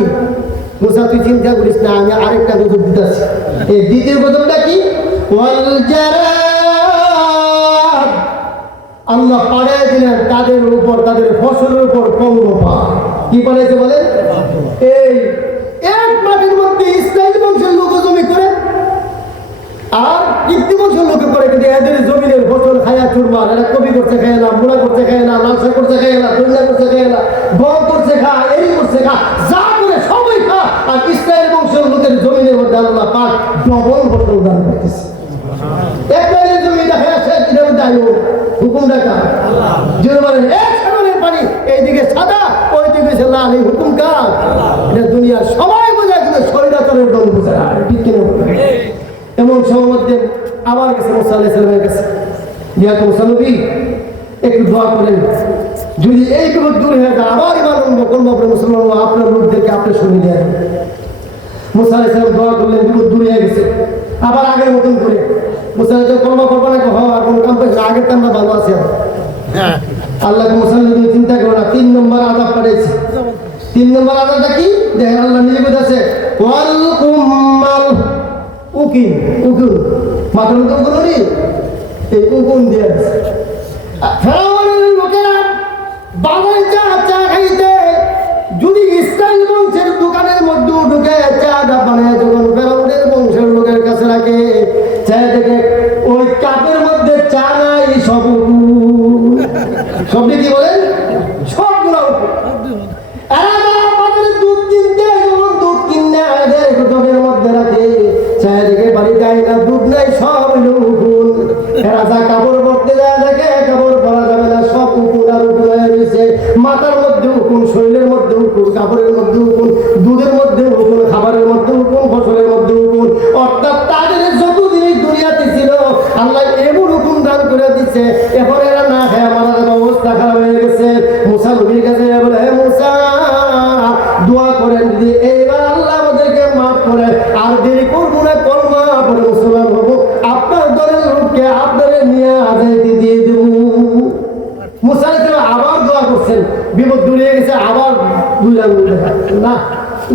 মুসা তুই চিন্তা করিস না, আমি আরেকটা গজব দিতেছি। এই দ্বিতীয় গজবটা কি, ওয়াল জারাদ, আল্লাহ পাড়ায় দিলেন তাদের উপর, তাদের ফসলের উপর পঙ্গপা। কি পাঠাইছে বলে, এই এক মাটির মধ্যে ইসরায়েল বংশের লোক জমি করে আর কীর্তি বংশের লোকে করে, কিন্তু এদের জমিনের ফসল খায়া চুরমার। এরা কবি করছে খায় না, মুড়া করছে খায় না, লালসা করছে খায় না, দৈনা করছে খায় না, গম করছে খা, এরি করছে খা, যা করে সবাই খা। আর ইসরায়েল বংশের লোকের জমিনের মধ্যে আল্লাহ পাক ডবল ফসল দান করতেছে। একবারের জমি দেখা যাচ্ছে এটার মধ্যে আয়ু হুকুম দেখা আল্লাহ, যে মানে এক সাগরের পানি এইদিকে সাদা ওইদিকে সে লাল, এই হুকুম কার? এটা দুনিয়ার সবাই বোঝায়, কিন্তু শরীরাচারের দল বোঝায় না। ঠিক কিনা? এমন সময় মধ্যে আবার গেছে মুসা আলাইহিস সালামের কাছে, দিয়া তো মুসা নবী একটু দোয়া করেন, যদি এই বিপদ দূর হয়ে যায় আবার ইমান কলমা পড়ে মুসলমান আপনার লোকদেরকে আপনি শুনে দেন। মুসা আলাইহিস সালাম দোয়া করলেন, বিপদ দূর হয়ে গেছে। আবার আগের মতন করে মুসা আলাইহিস সালাম কলমা পড়বে না, আর কোনো কাম পাইছে আগের টাইমটা ভালো আছে। আল্লাহকে মুসা নবী চিন্তা করো না, 3 নম্বর আযাব পাঠাইছে। 3 নম্বর আযাবটা কি দেখেন, আল্লাহ নিজে বলেছে ওয়াল কুম্মাল উকিন, উকুন মাথার মতো উকুন নেই, এই উকুন দিয়ে ফেরাউনের লোকেরা বাজারে চা খাইতে যদি ইসরায়েল বংশের দোকানের মধ্যে ঢুকে চাটা বানায়, যখন ফেরাউনের বংশের লোকের কাছে রাখে, চা দেখে ওই কাপের মধ্যে চা নাই, সব উকুন। সবটি কি বলেন, সবগুলো দুধ কিনতে যখন দুধ কিনে এদের মধ্যে রাখে, চা দেখে বাড়ি যায় না, দুধ নাই, সব উকুন। এরা যা কাপড় পরতে যায় দেখে কাপড় পরা যাবে না, সব উকুন আর উকুন হয়ে গেছে। মাথার মধ্যে উকুন, শরীরের মধ্যে উকুন, কাপড়ের মধ্যে উকুন, দুধের মধ্যে উকুন, খাবারের মধ্যে উকুন, ফসলের মধ্যে উকুন। অর্থাৎ তাদের যত জিনিস দুনিয়াতে ছিল আল্লাহ এমন হুকুম দান করে দিচ্ছে, এখন এরা না খায় আমাদের অবস্থা খারাপ হয়ে গেছে। মুসা নবীর কাছে বলে, হে মুসা দোয়া করেন যদি এইবার আল্লাহ আমাদেরকে মাফ করে, আর দেরি করবো না, কলমা পড়ে মুসলমান হবো, আপনার দলের লোককে আপনাদের নিয়ে আজাইতে দিয়ে দেব। মুসা আবার দোয়া করছেন, বিপদ দূরে গেছে, আবার দুই না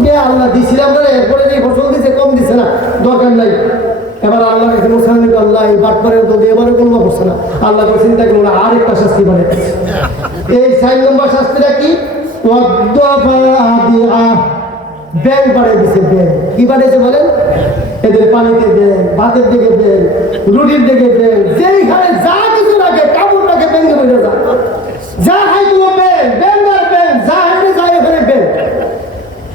যে আল্লাহ দিছিলাম না, এরপরে যে ফসল দিছে কম দিছে না, দরকার নাই। এবার আল্লাহ কাছে মুসা নবী আল্লাহ এই বাটপারের তো এবারে কোনো করছে না, আল্লাহ চিন্তা করলো আরেকটা শাস্তি বাড়ে। এই 4 নম্বর শাস্তিটা কি? ব্যাং বাড়িয়ে দিছে। ব্যাং কি বাড়িয়েছে বলেন? এদের পানিতে দেন, ভাতের দিকে দেন, রুটির দিকে দেন, যেইখানে যা কিছু লাগে কাপড় লাগে ব্যাংকে বসে যা যা খাই তুমি ব্যাং, ব্যাং আর ব্যাং, যা হাইতে যায় এখানে ব্যাং।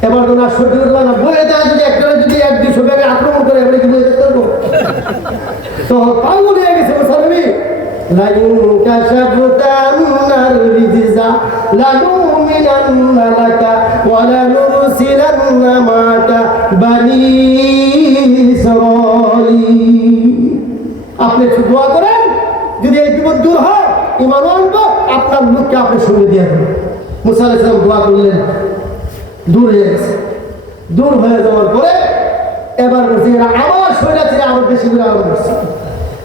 এবার তো না সহ্য করলো না, বয়ে দেয় যদি একটা যদি 1-200 ব্যাগে আক্রমণ করে এবারে কি বয়ে যেতে পারবো? তো পাগল হয়ে গেছে মুসালমি। লাইন কাশাবতান্নার রিজা লানুমিনান্না লাকা ওয়া লানুরসিলান্না মাকা বানি ইসরাঈল। আপনি দোয়া করেন, যদি এই বিপদ দূর হয়, ঈমান আনবো, আপনার লোককে আপনি সঙ্গে দিয়ে দেবেন। মুসা আলাইহিস সালাম দোয়া করলেন, দূর হয়ে গেছে। দূর হয়ে যাওয়ার পরে এবার বলছে এরা আবার শরীরা ছিল, আরো বেশি করে আরো করছে।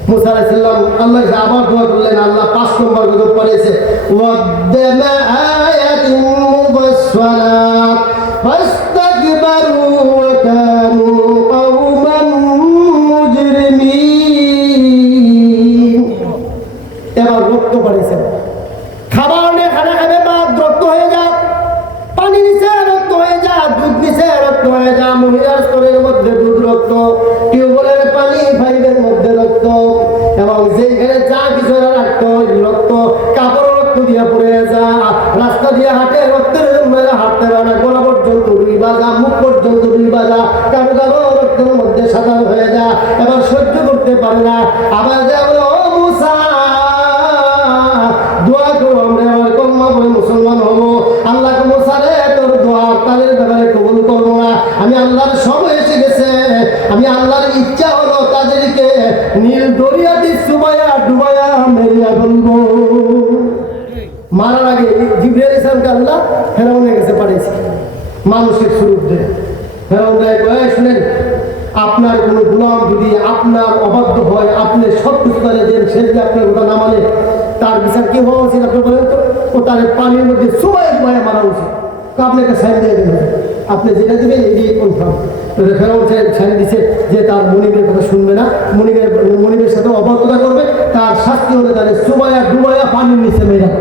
মুসা আলাইহিস সালাম আল্লাহ আবার দোয়া করলেন, আল্লাহ 5 নম্বর গজব পড়েছে, ওয়াদ্দামা আয়াতিন মুবাশশারাত ফাস্তাকবারু ওয়া কানু কওমান মুজরিমিন। এবার রক্ত পড়েছে, খাবার নিয়ে খানা খাবে বা রক্ত হয়ে যায়, পানি নিচে রক্ত হয়ে যায়, দুধ নিচে রক্ত হয়ে যায়, মহিলার স্তরের মধ্যে দুধ রক্ত, টিউবওয়েলের পানি পাইপের মধ্যে রক্ত, এবং যেখানে যা কিছু রাখতো রক্ত, কাপড় রক্ত দিয়ে পড়ে যায়, রাস্তা দিয়ে হাঁটে রক্তের মেলা হাঁটতে পারে না, গলা পর্যন্ত রুই বাজা, মুখ পর্যন্ত রুই বাজা, কারো কারো রক্তের মধ্যে সাঁতার হয়ে যায়, এবার সহ্য করতে পারে না। আবার যে বলে ও মুসা দোয়া করো, আমরা আমার কলমা পড়ে মুসলমান হবো। আল্লাহ মুসা রে তোর দোয়া তাদের ব্যাপারে কবুল করবো না, আমি আল্লাহর সময় এসে গেছে, আমি আল্লাহর ইচ্ছা হলো তাদেরকে নীল দরিয়াতে সুবায়া ডুবায়া মেরিয়া বলবো। মারার আগে জিবরাইল ইসলামকে আল্লাহ ফেরাউনের কাছে পাঠিয়েছে মানুষের স্বরূপ দিয়ে। ফেরাউন শুনেন, আপনার কোনো গোলাম যদি আপনার অবাধ্য হয়, আপনি সব কিছু তাহলে দেন, সে যদি আপনার কথা না মানে তার বিচার কি হওয়া উচিত আপনি বলেন তো? ও তার পানির মধ্যে সবাই বয়ে মারা উচিত। তো আপনি একটা সাইন দিয়ে দেবেন, আপনি যেটা দেবেন এটাই কনফার্ম। ফেরাউন সাইন দিচ্ছে যে তার মনিবের কথা শুনবে না, মনিবের সাথে অবাধ্যতা করবে, তার শাস্তি হলে তাদের সুবায়া ডুবায়া পানির নিচে মেরা।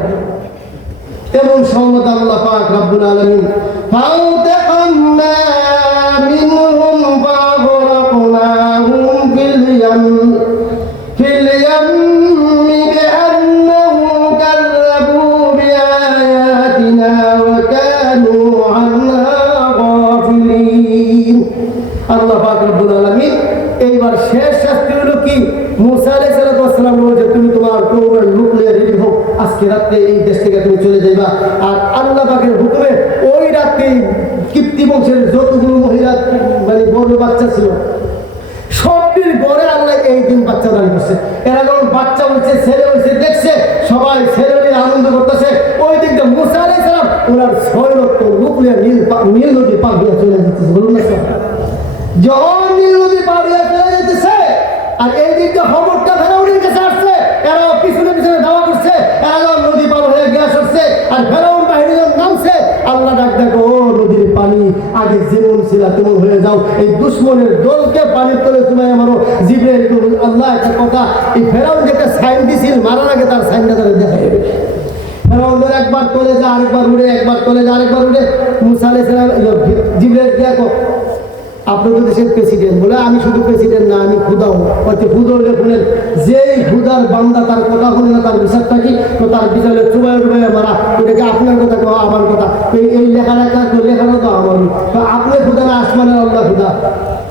এমন সহমত আল্লাহ পাক রব্বুল আলামিন ফাউতাকান্না মিনহুম ফাগরাকনাহুম ফিল ইয়াম্মি বিআন্নাহুম কাযযাবু বিআয়াতিনা ওয়া কানু আনহা গাফিলিন। আল্লাহ পাক রব্বুল আলামিন এইবার শেষ শাস্তি হলো কি? মুসা আলাইহিস সালাম বলছে তুমি তোমার কওমের লোক নিয়ে রেডি হও, আজকে রাতে এই দেশ থেকে তুমি চলে যাইবা। আর আল্লাহ পাকের হুকুমে ওই রাতে কিপ্তি বংশের যতগুলো মহিলা মানে বড় বাচ্চা ছিল সবটির ঘরে আল্লাহ এই দিন বাচ্চা দান করছে। এরা যখন বাচ্চা হয়েছে, ছেলে হয়েছে দেখছে, সবাই ছেলে নিয়ে আনন্দ করতেছে। ওই দিকটা মুসা আলাইহিস সালাম ওনার 6 লক্ষ লোক নিয়ে নীল নদী পার হয়ে চলে যেতেছে। বলুন না যখন নীল নদী পার হয়ে চলে যেতেছে, আর এই দিকটা খবরটা ফেরাউনের কাছে আসছে, এরা পিছনে পিছনে দাওয়া করছে, এরা যখন নদী পার হয়ে গ্যাস হচ্ছে আর ফেরাউন বাহিনী যখন নামছে, আল্লাহ ডাক দেখো ও নদীর পানি আগে যেমন ছিল তেমন হয়ে যাও, এই দুশ্মনের দলকে পানির তলে তুমি আমারও জিবরাইল আল্লাহ একটা কথা, এই ফেরাউন যেটা সাইন দিছিল মারার আগে তার সাইনটা তারা দেখা যাবে। ফেরাউনের একবার তলে যা, আরেকবার উড়ে, একবার তলে যা, আরেকবার উড়ে। মুসা আলাইহিস সালাম জিবরাইল দেখো আপনাদের দেশের প্রেসিডেন্ট বলে, আমি শুধু প্রেসিডেন্ট না, আমি খুদাও। হয়তো খুদা হলে শুনেন, যেই খুদার বান্দা তার কথা শুনে না, তার বিচারটা কি? তো তার বিচারে চুবাই ডুবাই মারা, ওটাকে আপনার কথা কেউ আমার কথা, এই লেখাটা তো লেখানো তো আমার, তো আপনি খুদা না আসমানের আল্লাহ খুদা,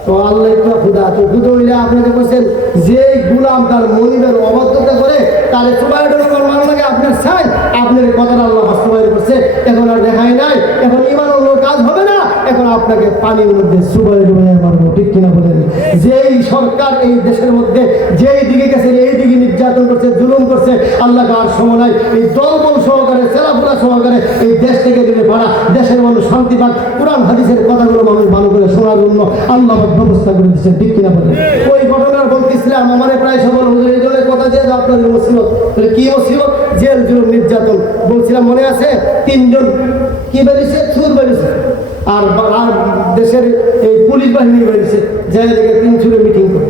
তো আল্লাহ খুদা। তো খুদা হইলে আপনাকে বলছেন যে গুলাম তার মনিবের অবাধ্যতা করে তার চুবাই ডুবাই মারা লাগে, আপনার চাই আপনার কথাটা আল্লাহ বাস্তবায়ন করছে। এখন আর রেহাই নাই, এখন ইমান অন্য কাজ হবে না, এখন আপনাকে পানির মধ্যে চুবাই ডুবাই মারবো, ঠিক কিনা বলেন? যেই সরকার এই দেশের মধ্যে যেই দিকে গেছে এই দিকে নির্যাতন করছে, জুলুম করছে, আল্লাহ আর সময় নাই, এই দলবল সহকারে চেলাফুলা সহকারে এই দেশ থেকে দিলে পারা, দেশের মানুষ শান্তি পাক, কোরআন হাদিসের কথাগুলো মানুষ ভালো করে শোনার জন্য আল্লাহ ব্যবস্থা করে দিচ্ছেন, ঠিক কিনা বলেন? ওই ঘটনার বলতেছিলাম, আমার প্রায় সবল এই দলের কথা যে আপনাদের মুসিবত, কি মুসিবত? জেল জুলুম নির্যাতন। বলছিলাম মনে আছে 3 জন কি বেরিয়েছে, সুর বেরিয়েছে, আর দেশের এই পুলিশ বাহিনী বেরিয়েছে যাই দেখে 3 ছুড়ে মিটিং করে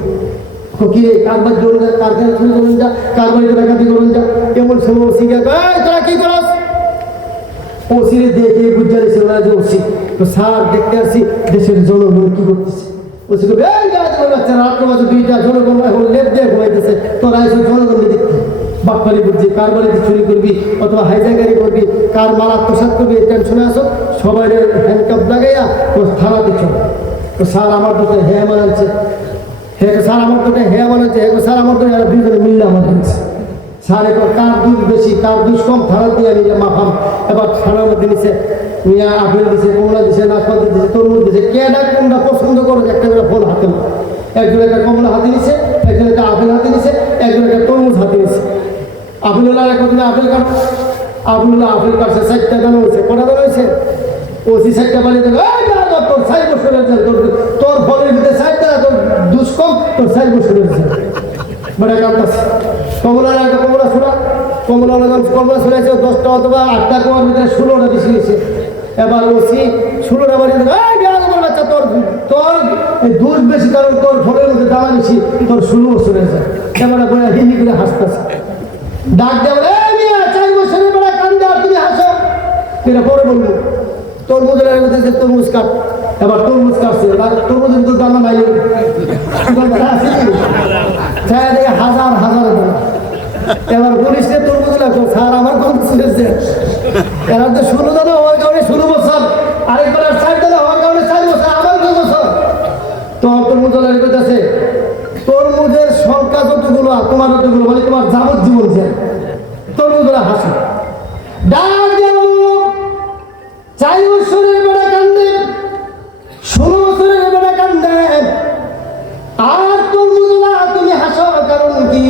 কি রে কারবার জোর যা কারখানা ছুড়ে করুন যা কারবারি ডাকাতি করুন যা এমন সময় ওসি কে তোরা কি করস ওসি রে দেখে বুঝা দিয়েছে ওরা যে ওসি তো স্যার দেখতে আসছি দেশের জনগণ কি করতেছে ওসি কে রাত্র বাজে 2টা জনগণ এখন লেপ দিয়ে ঘুমাইতেছে তোরা এসে জনগণ দেখতে বাটপারি বুঝছি কার বাড়িতে চুরি করবি অথবা হাইজাকারি করবি কার মাল আত্মসাৎ করবি টেনশনে আসো সবাই হ্যান্ডকাপ লাগাইয়া ও থানাতে চলো তো স্যার আমার দুটো হ্যাঁ মানাচ্ছে স্যার আমার দুটো হ্যাঁ মানাচ্ছে স্যার আমার দুটো দুজনে মিললে আমার আনছে স্যার এবার কার দুধ বেশি কার দুধ কম থানা দিয়ে নিলে মাফাম এবার থানার মধ্যে নিছে মিয়া আপেল দিছে কমলা দিছে নাশপাতি দিছে তরমুজ দিছে কেডা কোনটা পছন্দ করো একটা করে ফল হাতে না একজন একটা কমলা হাতে নিছে একজন একটা আপেল হাতে নিছে একজন একটা তরমুজ হাতে নিছে আবুল্লাহ একদিন আপেল কাট আবুল্লাহ আপেল কাটছে 4টা দানা হয়েছে কটা দানা হয়েছে ওসি 4টা বাড়ি দেবে তোর 4 বছরের জেল তোর ফলের ভিতরে 4টা তোর দুষ্কম তোর 4 বছরের জেল বড় কান্দাস কমলার একটা কমলা ছোড়া কমলা ছোড়াইছে 10টা অথবা 8টা কমার ভিতরে 16টা বেশি হয়েছে এবার ওসি 16টা বাড়ি দেবে বাচ্চা তোর দুধ বেশি কারণ তোর ফলের মধ্যে দানা বেশি তোর 16 বছরের জেল ক্যামেরা বলে হিহি করে হাসতেছে ডাক দেব 4 বছরের বেড়া কান্দা তুমি হাসো এটা পরে বলবো তরমুজের মধ্যে তরমুজ কাট এবার তরমুজ কাটছে তরমুজের তো দানা নাই দেখে হাজার হাজার দানা এবার পুলিশে তরমুজ লাগতো স্যার আমার কম চলেছে এরা তো 16 দানা হওয়ার কারণে 16 বছর আরেকবার 4 দানা হওয়ার কারণে 4 বছর আমার 2 বছর তোমার তরমুজের কাছে তরমুজের সংখ্যা যতগুলো তোমার যতগুলো মানে তোমার যাবজ্জীবন যে তরমুজরা হাসি ডাক দেব 4 বছরের বেড়া কান্দে 16 বছরের বেড়া কান্দে আর তরমুজরা তুমি হাসো কারণ কি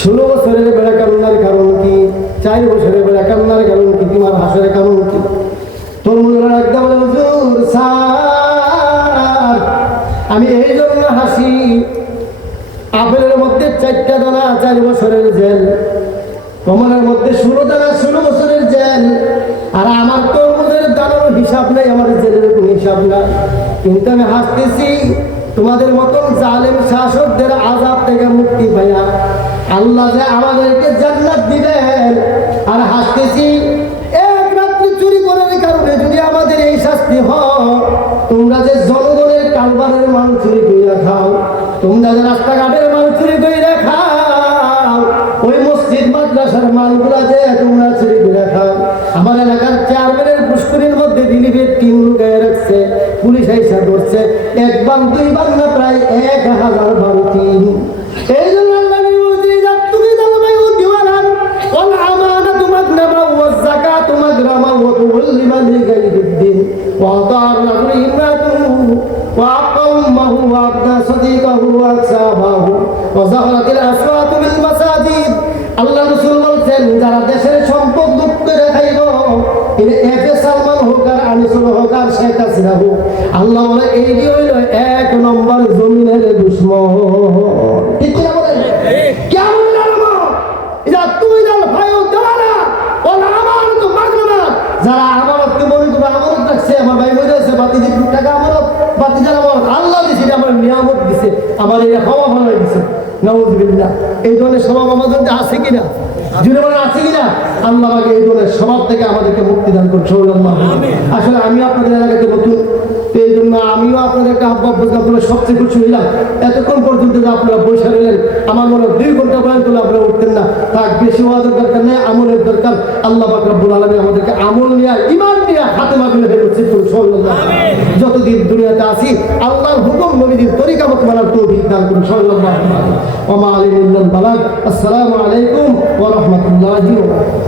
16 বছরের বেড়া কান্নার কারণ কি 4 বছরের বেড়া কান্নার কারণ কি তোমার হাসের কারণ কি তরমুজরা একদম হুজুর স্যার আমি এই জন্য হাসি আপেলের মধ্যে 4টা দানা 4 বছরের জেল কমলার মধ্যে 16 দানা 16 বছরের জেল আর আমার তরমুজের দানার হিসাব নাই আমার জেলের কোনো হিসাব নাই কিন্তু আমি হাসতেছি তোমাদের মতন জালেম শাসকদের আযাব থেকে মুক্তি পাইয়া আল্লাহ যে আমাদেরকে জান্নাত দিবেন আর হাসতেছি এক রাত্রি চুরি করার কারণে যদি আমাদের এই শাস্তি হয় তোমরা যে জনগণের কারবারের মাল চুরি করে খাও তোমরা যে রাস্তাঘাটের মাল চুরি করে খাও ওই মসজিদ মাদ্রাসার মালগুলা যে তোমরা চুরি করে খাও আমার এলাকার চেয়ারম্যানের পুষ্করির মধ্যে দিলীপের 3 লুকায় রাখছে পুলিশ এসে ধরছে 1 বার 2 বার না প্রায় 1000 বারোটি এই জন্য আল্লাহ বলছে তুমি জানাবাই ও দিওয়ালান ওয়াল আমানাতু মাগনাবা ওয়াজ যাকাতু মাগরামা ওয়া তুল্লিমান লিগাইরিদ্দিন ওয়া তা'আররাতু ইমরাতু ওয়া আকাম্মাহু ওয়া আবদা সাদিকাহু ওয়া আকসাবাহু ওয়া যাহরাতিল আসওয়াতু বিল মাসাজিদ আল্লাহ রাসূল বলেন যারা দেশের সম্পদ লুট করে খাইব এফে সালমান হোক আর আনিসুল হোক আর শেখ হাসিনা হোক আল্লাহ বলে এই যে হইল 1 নম্বর জমিনের দুশমন ঠিক না বলেন কেমন জানো এটা তুই জান ভাই ও দেওয়ানা ওলা আমার তো মাগনা যারা আমারকে মনে করে আমানত রাখছে আমার ভাই বলে আছে বাতি দিয়ে টাকা আমানত বাতি যারা আমার আল্লাহ দিছে আমার নিয়ামত দিছে আমার এই হাওয়া ভালো দিছে নাউযুবিল্লাহ এই ধরনের স্বভাব আমাদের আছে কিনা জুড়ে বলে আছে কিনা আল্লাহ আমাকে এই ধরনের স্বভাব থেকে আমাদেরকে মুক্তি দান করুন সুবহানাল্লাহ আসলে আমি আপনাদের এলাকাতে নতুন এই জন্য আমিও আপনাদের একটা আহ্বান করে সবচেয়ে খুশি হইলাম এতক্ষণ পর্যন্ত যে আপনারা বসে রইলেন আমার মনে 2 ঘন্টা বয়ান করলে আপনারা উঠতেন না তার বেশি ওয়াজের দরকার নেই আমলের দরকার আল্লাহ পাক রব্বুল আলামিন আমাদেরকে আমল নিয়ে ঈমান নিয়ে খাতেমা বিলে নসিব করুন সুবহানাল্লাহ যতদিন দুনিয়াতে আছি আল্লাহর হুকুম নবীর তরিকা মত মানার তৌফিক দান করুন সুবহানাল্লাহ ওয়া মা আলাইহিল বালাগ আসসালামু আলাইকুম ওয়া রাহমাতুল্লাহি ওয়া বারাকাতুহু